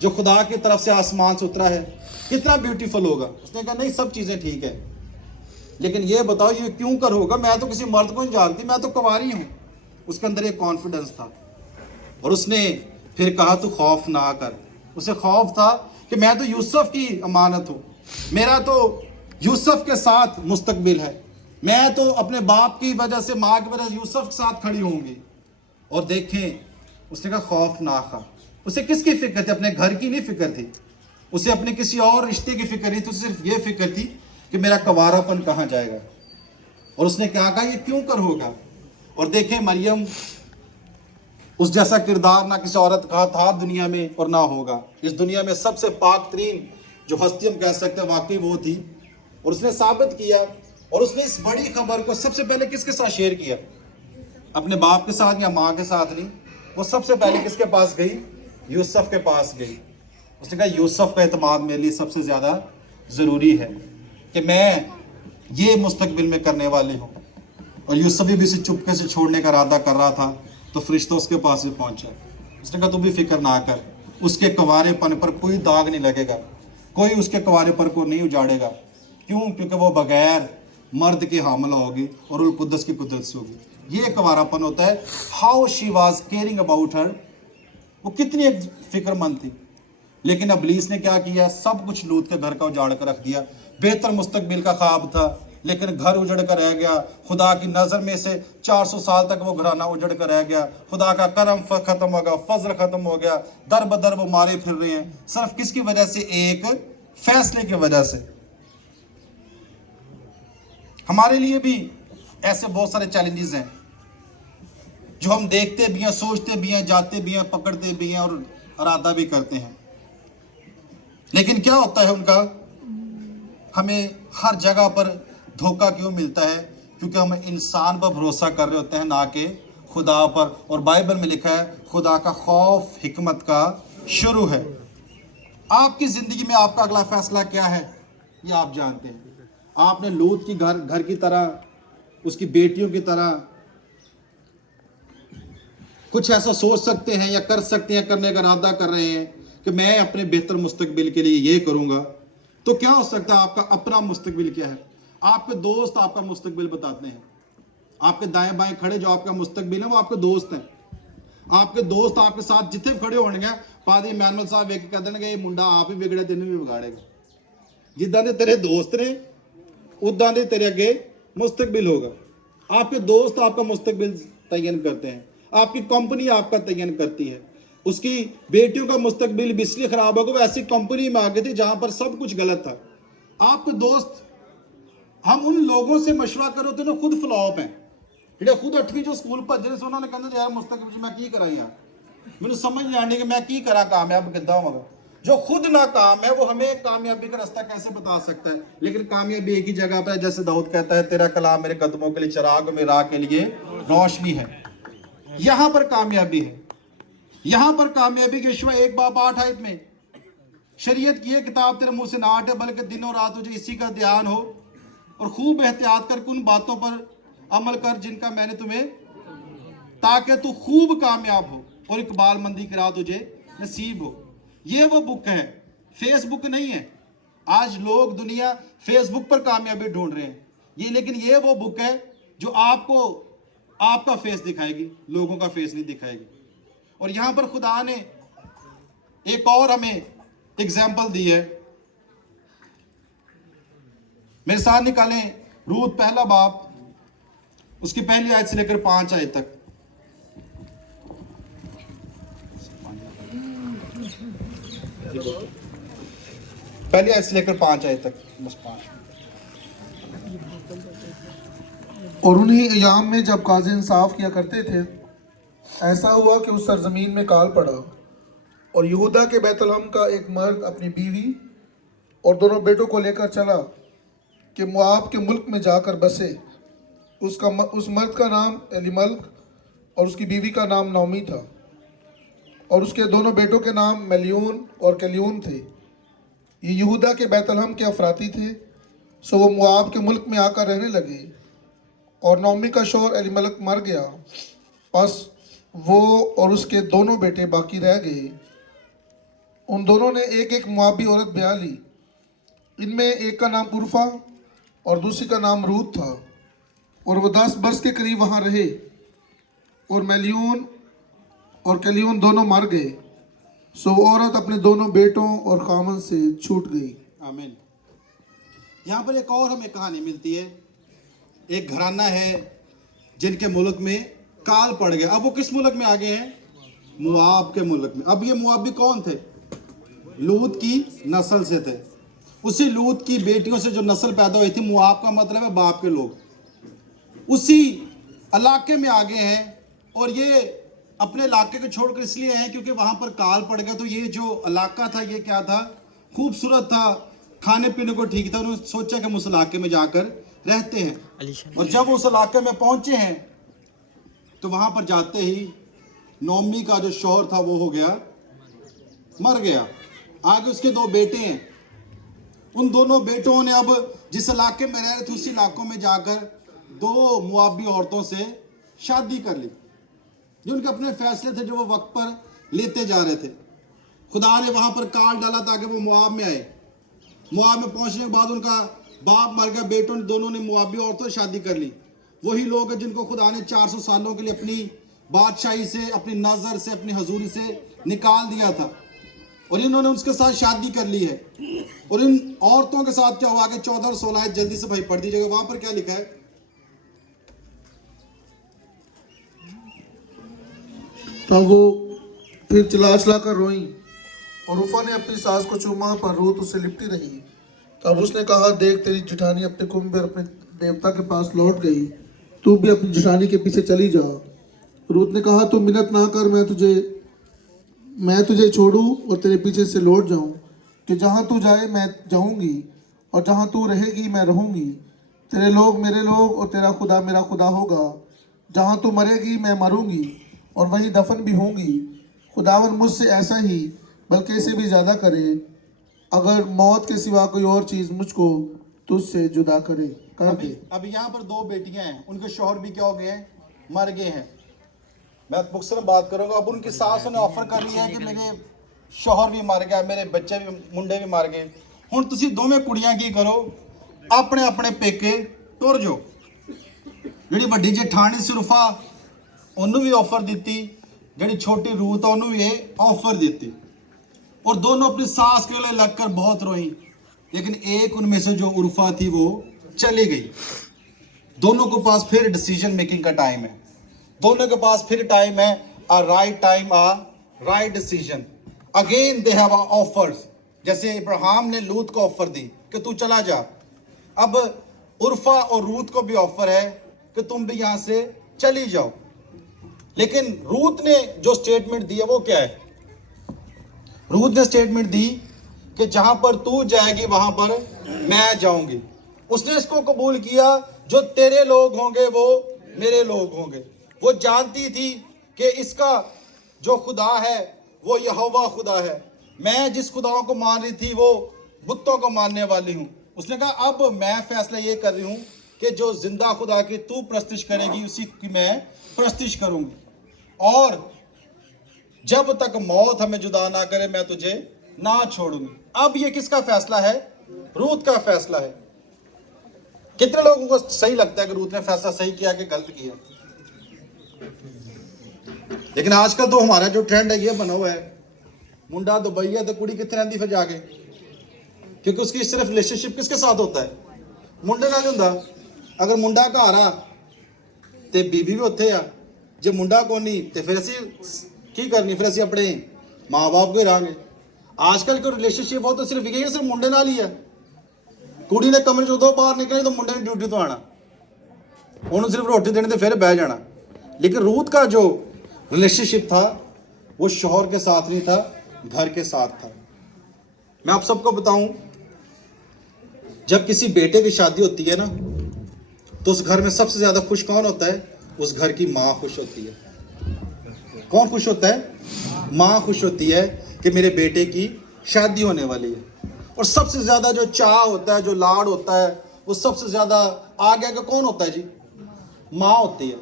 जो खुदा की तरफ से आसमान से उतरा है, कितना ब्यूटीफुल होगा। उसने कहा नहीं सब चीज़ें ठीक है, लेकिन ये बताओ ये क्यों कर होगा, मैं तो किसी मर्द को नहीं जानती, मैं तो कुंवारी हूँ। उसके अंदर एक कॉन्फिडेंस था। और उसने फिर कहा तू खौफ ना कर। उसे खौफ था कि मैं तो यूसुफ की अमानत हूँ, मेरा तो यूसुफ के साथ मुस्तकबिल है, मैं तो अपने बाप की वजह से, माँ की वजह से यूसुफ के साथ खड़ी होंगी। और देखें उसने कहा खौफ ना खा। उसे किसकी फिक्र थी? अपने घर की नहीं फिक्र थी, उसे अपने किसी और रिश्ते की फिक्र नहीं थी, उसे सिर्फ ये फिक्र थी कि मेरा कंवारापन कहाँ जाएगा। और उसने क्या कहा ये क्यों कर होगा। और देखें मरियम उस जैसा किरदार ना किसी औरत का था दुनिया में और ना होगा। इस दुनिया में सबसे पाक तरीन जो हस्ती हम कह सकते हैं वाकई वो थी। और उसने साबित किया। और उसने इस बड़ी खबर को सबसे पहले किसके साथ शेयर किया? अपने बाप के साथ या माँ के साथ नहीं, वो सबसे पहले किसके पास गई? यूसुफ के पास गई। उसने कहा यूसुफ का एतमाद मेरे लिए सबसे ज़्यादा ज़रूरी है कि मैं ये मुस्तकबिल में करने वाली हूँ। और यूसुफ भी इसे चुपके से छोड़ने का इरादा कर रहा था तो फरिश्ता उसके पास भी पहुँचा। उसने कहा तू भी फिक्र ना कर, उसके कंवारेपन पर कोई दाग नहीं लगेगा, कोई उसके कुंवारे पर को नहीं उजाड़ेगा। क्यों? क्योंकि वो बगैर मर्द के हामला होगी और उल कुद्दस की कुदरत से होगी। ये कुंवारापन होता है। How she was caring about her, वो कितनी फिक्रमंद थी। लेकिन इब्लीस ने क्या किया? सब कुछ लूत के घर का उजाड़ कर रख दिया। बेहतर मुस्तकबिल का ख्वाब था, लेकिन घर उजड़ कर रह गया। खुदा की नज़र में से 400 साल तक वो घराना उजड़ कर रह गया। खुदा का करम ख़त्म हो गया, फजल ख़त्म हो गया। दर बदर वो मारे फिर रहे हैं, सिर्फ किसकी वजह से? एक फैसले की वजह से। हमारे लिए भी ऐसे बहुत सारे चैलेंजेस हैं जो हम देखते भी हैं, सोचते भी हैं, जाते भी हैं, पकड़ते भी हैं और इरादा भी करते हैं। लेकिन क्या होता है उनका? हमें हर जगह पर धोखा क्यों मिलता है? क्योंकि हम इंसान पर भरोसा कर रहे होते हैं, ना कि खुदा पर। और बाइबल में लिखा है खुदा का खौफ हिकमत का शुरू है। आपकी ज़िंदगी में आपका अगला फैसला क्या है ये आप जानते हैं। आपने लूत की घर की तरह, उसकी बेटियों की तरह कुछ ऐसा सोच सकते हैं या कर सकते हैं, करने का इरादा कर रहे हैं कि मैं अपने बेहतर मुस्तकबिल के लिए ये करूँगा। तो क्या हो सकता है? आपका अपना मुस्तकबिल क्या है? आपके दोस्त आपका मुस्तकबिल बताते हैं। आपके दाएं बाएं खड़े जो आपका मुस्तकबिल है वो आपके दोस्त हैं। आपके दोस्त आपके साथ जितने खड़े होने पादी इमैनुअल साहब वेख कह देंगे ये मुंडा आप ही बिगड़े तेन भी बिगाड़ेगा। जिदा दे तेरे दोस्त ने उदा दे तेरे अगे मुस्तकबिल होगा। आपके दोस्त आपका मुस्तकबिल तयन करते हैं। आपकी कंपनी आपका तयन करती है। उसकी बेटियों का मुस्तकबिल भी इसलिए खराब होगा वो ऐसी कंपनी में आ गए थे जहां पर सब कुछ गलत था। आपके दोस्त, हम उन लोगों से मशवरा करो तो ना खुद फ्लॉप हैं, ਜਿਹੜੇ खुद 8वीं जो स्कूल ਭੱਜਦੇ ਸੀ ਉਹਨਾਂ ਨੇ ਕਹਿੰਦੇ यार मुस्तकबिल में मैं की करा यार, मैंने समझ नहीं आनी कि मैं की करा, कामयाब कितना होगा। जो खुद नाकाम है वो हमें कामयाबी का रास्ता कैसे बता सकता है? लेकिन कामयाबी एक ही जगह पर है, जैसे दाऊद कहता है तेरा कलाम मेरे कदमों के लिए चिराग, मेरे राह के लिए रोशनी है। यहाँ पर कामयाबी है। यहाँ पर कामयाबी के यहोशू 1:8 में शरीयत की ये किताब तेरे मुंह से ना हटे, बल्कि दिन और रात तुझे इसी का ध्यान हो और खूब एहतियात कर उन बातों पर अमल कर जिनका मैंने तुम्हें, ताकि तू खूब कामयाब हो और इकबालमंदी की राह तुझे नसीब हो। ये वो बुक है, फेसबुक नहीं है। आज लोग दुनिया फेसबुक पर कामयाबी ढूंढ रहे हैं ये, लेकिन ये वो बुक है जो आपको आपका फेस दिखाएगी, लोगों का फेस नहीं दिखाएगी। और यहाँ पर खुदा ने एक और हमें एग्जाम्पल दी है। मेरे साथ निकालें रूत पहला बाब, उसकी पहली आयत से लेकर 5 आयत तक। पहली आयत से लेकर 5 आयत तक, बस 5। और उन्हीं अयाम में जब काज़ी इंसाफ किया करते थे, ऐसा हुआ कि उस सरजमीन में काल पड़ा और यहूदा के बैतलहम का एक मर्द अपनी बीवी और दोनों बेटों को लेकर चला कि मुआब के मुल्क में जाकर बसे। उस मर्द का नाम एलीमल्क और उसकी बीवी का नाम नौमी था और उसके दोनों बेटों के नाम मलियून और कलियून थे। ये यहूदा के बैतलहम के अफराती थे। सो वो मुआब के मुल्क में आकर रहने लगे और नौमी का शौहर एलीमल्क मर गया। बस वो और उसके दोनों बेटे बाकी रह गए। उन दोनों ने एक एक मुआबी औरत ब्याह ली। इनमें एक का नाम उर्फा और दूसरी का नाम रूत था और वो 10 बरस के करीब वहाँ रहे। और मलियून और कलियून दोनों मर गए। सो वो औरत अपने दोनों बेटों और खामन से छूट गई। आमीन। यहाँ पर एक और हमें कहानी मिलती है। एक घराना है जिनके मुल्क में काल पड़ गया। अब वो किस मुल्क में आ गए हैं? मुआब के मुल्क में। अब ये मुआबी कौन थे? लूत की नस्ल से थे। उसी लूत की बेटियों से जो नस्ल पैदा हुई थी, मुआब का मतलब है बाप के लोग, उसी इलाके में आ गए हैं। और ये अपने इलाके को छोड़कर इसलिए हैं क्योंकि वहाँ पर काल पड़ गया। तो ये जो इलाका था ये क्या था? खूबसूरत था, खाने पीने को ठीक था। उन्होंने सोचा कि हम उस इलाके में जाकर रहते हैं। और जब उस इलाके में पहुँचे हैं तो वहाँ पर जाते ही नौमी का जो शौहर था वो हो गया, मर गया। आगे उसके 2 बेटे हैं। उन दोनों बेटों ने अब जिस इलाके में रह रहे थे उसी इलाकों में जाकर 2 मुआबी औरतों से शादी कर ली। जो उनके अपने फैसले थे जो वो वक्त पर लेते जा रहे थे। खुदा ने वहाँ पर काल डाला ताकि वो मुआब में आए। मुआब में पहुंचने के बाद उनका बाप मर गया, बेटों ने दोनों ने मुआबी औरतों से शादी कर ली। वही लोग हैं जिनको खुदा ने 400 सालों के लिए अपनी बादशाही से, अपनी नज़र से, अपनी हजूरी से निकाल दिया था, और इन्होंने उसके साथ शादी कर ली है। और इन औरतों के साथ क्या हुआ कि 14 और 16 जल्दी से भाई पढ़ दीजिएगा, वहां पर क्या लिखा है? तब वो फिर चिल्ला चिल्ला कर रोई, और उफा ने अपनी सास को चूमा, पर रूत उससे लिपटी रही। तब उसने कहा, देख तेरी जेठानी अपने कुंभ और अपने देवता के पास लौट गई, तू भी अपनी जेठानी के पीछे चली जा। रूत ने कहा, तू मिन्नत ना कर, मैं तुझे छोड़ूं और तेरे पीछे से लौट जाऊं, कि जहां तू जाए मैं जाऊंगी, और जहां तू रहेगी मैं रहूंगी। तेरे लोग मेरे लोग और तेरा खुदा मेरा खुदा होगा। जहां तू मरेगी मैं मरूंगी और वहीं दफन भी होंगी। खुदावन मुझसे ऐसा ही बल्कि इससे भी ज़्यादा करे, अगर मौत के सिवा कोई और चीज़ मुझको तुझसे जुदा करे कर दे। अभी यहाँ पर 2 बेटियां हैं, उनके शौहर भी क्या हो गए हैं? मर गए हैं। मैं मुख्तसर बात करूँगा। अब उनकी सास ने ऑफर कर लिया है कि मेरे शौहर भी मर गया, मेरे बच्चे भी, मुंडे भी मर गए, हुण तुसी दोवें कुड़ियां की करो, अपने अपने पेके टुर जाओ। जिहड़ी वड्डी जेठानी सिरफा ਉਹਨੂੰ भी ऑफर दी, जिहड़ी छोटी रूत ਉਹਨੂੰ भी ऑफर दी, और दोनों अपनी सास के लिए लगकर बहुत रोई। लेकिन एक उनमें से जो उर्फा थी वो चली गई। दोनों के पास फिर डिसीजन मेकिंग का टाइम है, दोनों के पास फिर टाइम है, a right time, a right decision. Again they have offers. जैसे इब्राहिम ने लूत को ऑफर दी कि तू चला जा, अब उर्फा और रूत को भी ऑफर है कि तुम भी यहाँ से चली जाओ। लेकिन रूत ने जो स्टेटमेंट दी है वो क्या है? रूत ने स्टेटमेंट दी कि जहां पर तू जाएगी वहां पर मैं जाऊंगी। उसने इसको कबूल किया, जो तेरे लोग होंगे वो मेरे लोग होंगे। वो जानती थी कि इसका जो खुदा है वो यहोवा खुदा है, मैं जिस खुदाओं को मान रही थी वो बुतों को मानने वाली हूँ। उसने कहा अब मैं फैसला ये कर रही हूँ कि जो जिंदा खुदा की तू प्रस्तिश करेगी उसी की मैं प्रस्तिश करूँगी, और जब तक मौत हमें जुदा ना करे मैं तुझे ना छोड़ूंगी। अब ये किसका फैसला है? रूत का फैसला है। कितने लोगों को सही लगता है कि रूत ने फैसला सही किया कि गलत किया? लेकिन आजकल तो हमारा जो ट्रेंड है ये बना हुआ है, मुंडा दुबई है तो कुड़ी कितने रहती फिर जाके, क्योंकि उसकी सिर्फ रिलेशनशिप किसके साथ होता है? मुंडे नाल हुंदा। अगर मुंडा घर आ ते बीबी भी उत्थे आ, जे मुंडा को नहीं तो फिर असी की करनी, फिर असी अपने माँ बाप को ही रहांगे। आजकल कोई रिलेशनशिप हो तो सिर्फ यही है, सिर्फ मुंडे नाल ही है। कुड़ी ने कमरे चों बाहर निकले तो मुंडे ने ड्यूटी तो आना, उन्होंने सिर्फ रोटी देने तो फिर बह जाना। लेकिन रूत का जो रिलेशनशिप था वो शौहर के साथ नहीं था, घर के साथ था। मैं आप सबको बताऊं, जब किसी बेटे की शादी होती है ना तो उस घर में सबसे ज्यादा खुश कौन होता है? उस घर की माँ खुश होती है। कौन खुश होता है? माँ खुश होती है कि मेरे बेटे की शादी होने वाली है। और सबसे ज्यादा जो चाह होता है, जो लाड होता है, वो सबसे ज्यादा आगे आगे कौन होता है जी? माँ होती है।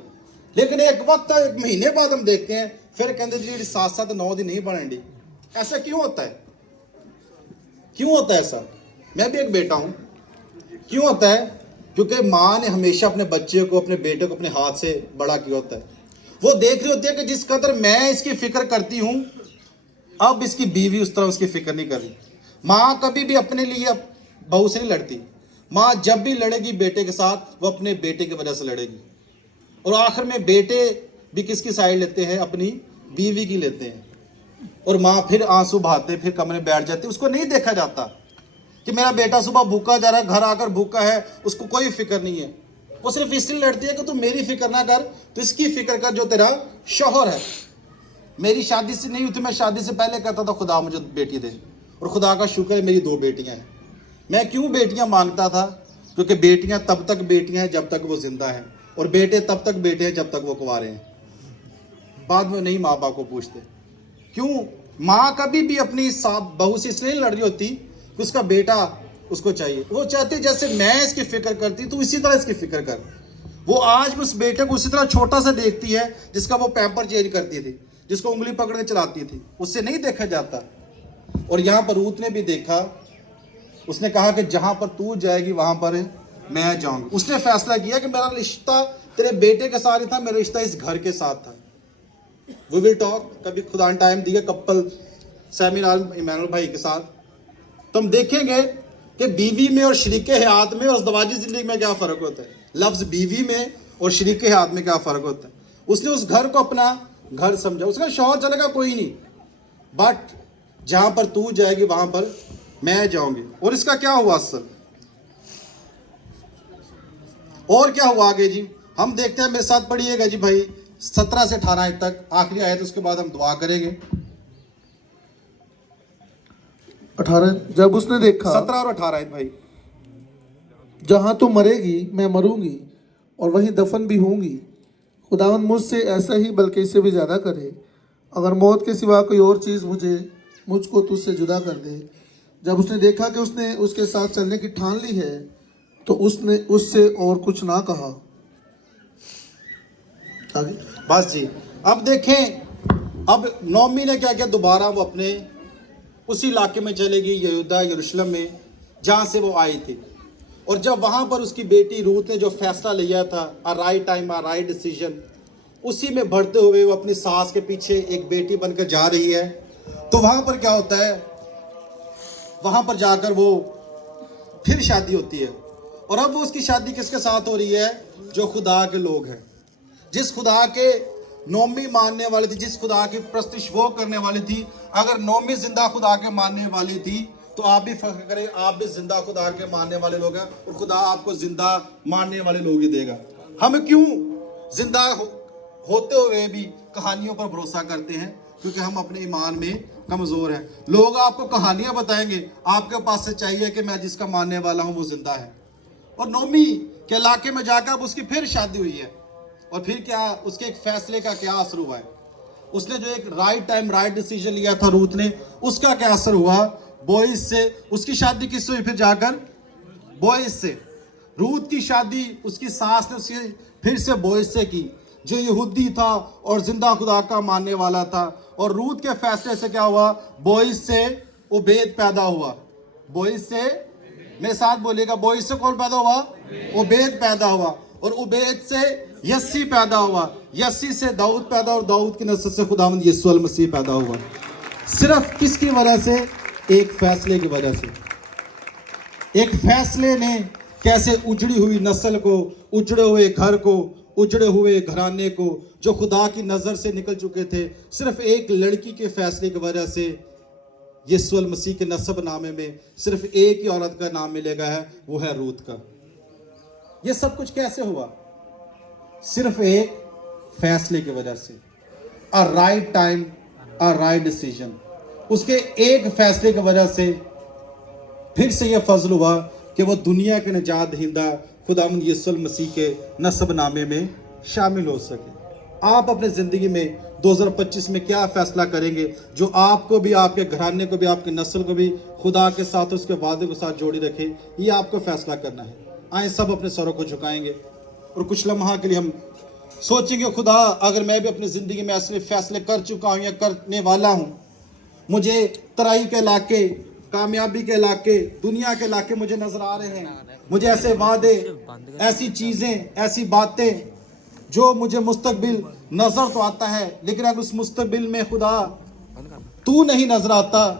लेकिन एक वक्त, एक महीने बाद हम देखते हैं फिर कहते जी 7-7 9 दिन नहीं बनेंगी। ऐसा क्यों होता है? क्यों होता है ऐसा? मैं भी एक बेटा हूँ। क्यों होता है? क्योंकि माँ ने हमेशा अपने बच्चे को, अपने बेटे को अपने हाथ से बड़ा किया होता है। वो देख रही होती है कि जिस कदर मैं इसकी फिक्र करती हूँ, अब इसकी बीवी उस तरह उसकी फिक्र नहीं कर रही। माँ कभी भी अपने लिए बहू से नहीं लड़ती। माँ जब भी लड़ेगी बेटे के साथ, वो अपने बेटे की वजह से लड़ेगी। और आखिर में बेटे भी किसकी साइड लेते हैं? अपनी बीवी की लेते हैं। और माँ फिर आंसू बहाते फिर कमरे में बैठ जाती है। उसको नहीं देखा जाता कि मेरा बेटा सुबह भूखा जा रहा है, घर आकर भूखा है, उसको कोई फिक्र नहीं है। वो सिर्फ इसलिए लड़ती है कि तू मेरी फिक्र ना कर, तो इसकी फिक्र कर जो तेरा शौहर है। मेरी शादी से नहीं हुई थी, मैं शादी से पहले कहता था खुदा मुझे बेटी दे, और खुदा का शुक्र है मेरी 2 बेटियां हैं। मैं क्यों बेटियां मांगता था? क्योंकि बेटियां तब तक बेटियां हैं जब तक वो जिंदा हैं, और बेटे तब तक बेटे हैं जब तक वो कुंवारे हैं। बाद में नहीं माँ बाप को पूछते। क्यों? माँ कभी भी अपनी बहू से इसलिए लड़ रही होती कि उसका बेटा उसको चाहिए। वो चाहती जैसे मैं इसकी फिक्र करती तू इसी तरह इसकी फिक्र कर। वो आज भी उस बेटे को उसी तरह छोटा सा देखती है जिसका वो पैम्पर चेंज करती थी, जिसको उंगली पकड़ के चलाती थी। उससे नहीं देखा जाता। और यहाँ पर रूत ने भी देखा اس نے کہا کہ جہاں پر تو جائے گی وہاں پر میں جاؤں گا. اس نے فیصلہ کیا کہ میرا رشتہ تیرے بیٹے کے ساتھ تھا, میرا رشتہ اس گھر کے ساتھ تھا. وی ول ٹاک, کبھی خدا نے ٹائم دیا کپل سیمینار ایمانویل بھائی کے ساتھ, تو ہم دیکھیں گے کہ بیوی میں اور شریک حیات میں اور ازدواجی زندگی میں کیا فرق ہوتا ہے. لفظ بیوی میں اور شریک حیات میں کیا فرق ہوتا ہے. اس نے اس گھر کو اپنا گھر سمجھا. اس کا شوہر چلے گا کوئی نہیں, بٹ جہاں پر تو جائے گی وہاں پر میں جاؤں گی. اور اس کا کیا ہوا اصل, اور کیا ہوا آگے جی ہم دیکھتے ہیں. میرے ساتھ پڑھیے گا جی بھائی 17 سے 18 آیت تک, آخری آیت, اس کے بعد ہم دعا کریں گے. 18 جب اس نے دیکھا 17 اور 18 آیت بھائی. جہاں تو مرے گی میں مروں گی اور وہیں دفن بھی ہوں گی. خداوند مجھ سے ایسا ہی بلکہ اس سے بھی زیادہ کرے, اگر موت کے سوا کوئی اور چیز مجھ کو تجھ سے جدا کر دے. جب اس نے دیکھا کہ اس نے اس کے ساتھ چلنے کی ٹھان لی ہے تو اس نے اس سے اور کچھ نہ کہا. آگے بس جی. اب دیکھیں, اب نعومی نے کیا کیا, دوبارہ وہ اپنے اسی علاقے میں چلے گئی, یہودا یروشلم میں, جہاں سے وہ آئی تھی. اور جب وہاں پر اس کی بیٹی روت نے جو فیصلہ لیا تھا, a right time a right decision, اسی میں بڑھتے ہوئے وہ اپنی ساس کے پیچھے ایک بیٹی بن کر جا رہی ہے. تو وہاں پر کیا ہوتا ہے, وہاں پر جا کر وہ پھر شادی ہوتی ہے. اور اب وہ اس کی شادی کس کے ساتھ ہو رہی ہے, جو خدا کے لوگ ہیں, جس خدا کے نعومی ماننے والی تھی, جس خدا کی پرستش وہ کرنے والی تھی. اگر نعومی زندہ خدا کے ماننے والی تھی تو آپ بھی فخر کریں, آپ بھی زندہ خدا کے ماننے والے لوگ ہیں, اور خدا آپ کو زندہ ماننے والے لوگ ہی دے گا. ہم کیوں زندہ ہوتے ہوئے بھی کہانیوں پر بھروسہ کرتے ہیں, کیونکہ ہم اپنے ایمان میں کمزور ہیں. لوگ آپ کو کہانیاں بتائیں گے, آپ کے پاس سے چاہیے کہ میں جس کا ماننے والا ہوں وہ زندہ ہے. اور نعومی کے علاقے میں جا کر اب اس کی پھر شادی ہوئی ہے, اور پھر کیا اس کے ایک فیصلے کا کیا اثر ہوا ہے. اس نے جو ایک رائٹ ٹائم رائٹ ڈیسیجن لیا تھا روت نے, اس کا کیا اثر ہوا. بوئز سے اس کی شادی کس سے ہوئی پھر جا کر, بوئز سے. روت کی شادی اس کی ساس نے اس کی پھر سے بوئز سے کی, جو یہودی تھا اور زندہ خدا کا ماننے والا تھا. اور روت کے فیصلے سے کیا ہوا, بوئز سے عبید پیدا ہوا. بوئز سے, میرے ساتھ بولیے گا, بوئز سے کون پیدا ہوا, عبید پیدا ہوا. اور عبید سے یسی پیدا ہوا, یسی سے داؤد پیدا, اور داؤد کی نسل سے خداوند یسوع المسیح پیدا ہوا. صرف کس کی وجہ سے, ایک فیصلے کی وجہ سے. ایک فیصلے نے کیسے اجڑی ہوئی نسل کو, اجڑے ہوئے گھر کو, اجڑے ہوئے گھرانے کو جو خدا کی نظر سے نکل چکے تھے, صرف ایک لڑکی کے فیصلے کی وجہ سے یسوع المسیح کے نسب نامے میں صرف ایک ہی عورت کا نام ملے گا, ہے وہ ہے روت کا. یہ سب کچھ کیسے ہوا, صرف ایک فیصلے کی وجہ سے. a right time a right decision. اس کے ایک فیصلے کی وجہ سے پھر سے یہ فضل ہوا کہ وہ دنیا کے نجات دہندہ خداوند یسوع المسیح کے نسب نامے میں شامل ہو سکے. آپ اپنے زندگی میں 2025 میں کیا فیصلہ کریں گے جو آپ کو بھی, آپ کے گھرانے کو بھی, آپ کی نسل کو بھی خدا کے ساتھ, اس کے وعدے کے ساتھ جوڑی رکھے. یہ آپ کو فیصلہ کرنا ہے. آئیں سب اپنے سروں کو جھکائیں گے اور کچھ لمحہ کے لیے ہم سوچیں گے, خدا اگر میں بھی اپنی زندگی میں ایسے فیصلے کر چکا ہوں یا کرنے والا ہوں, مجھے ترائی کے علاقے, کامیابی کے علاقے, دنیا کے علاقے مجھے نظر آ رہے ہیں. مجھے ایسے وعدے, ایسی چیزیں, ایسی باتیں جو مجھے مستقبل نظر تو آتا ہے, لیکن اگر اس مستقبل میں خدا تو نہیں نظر آتا,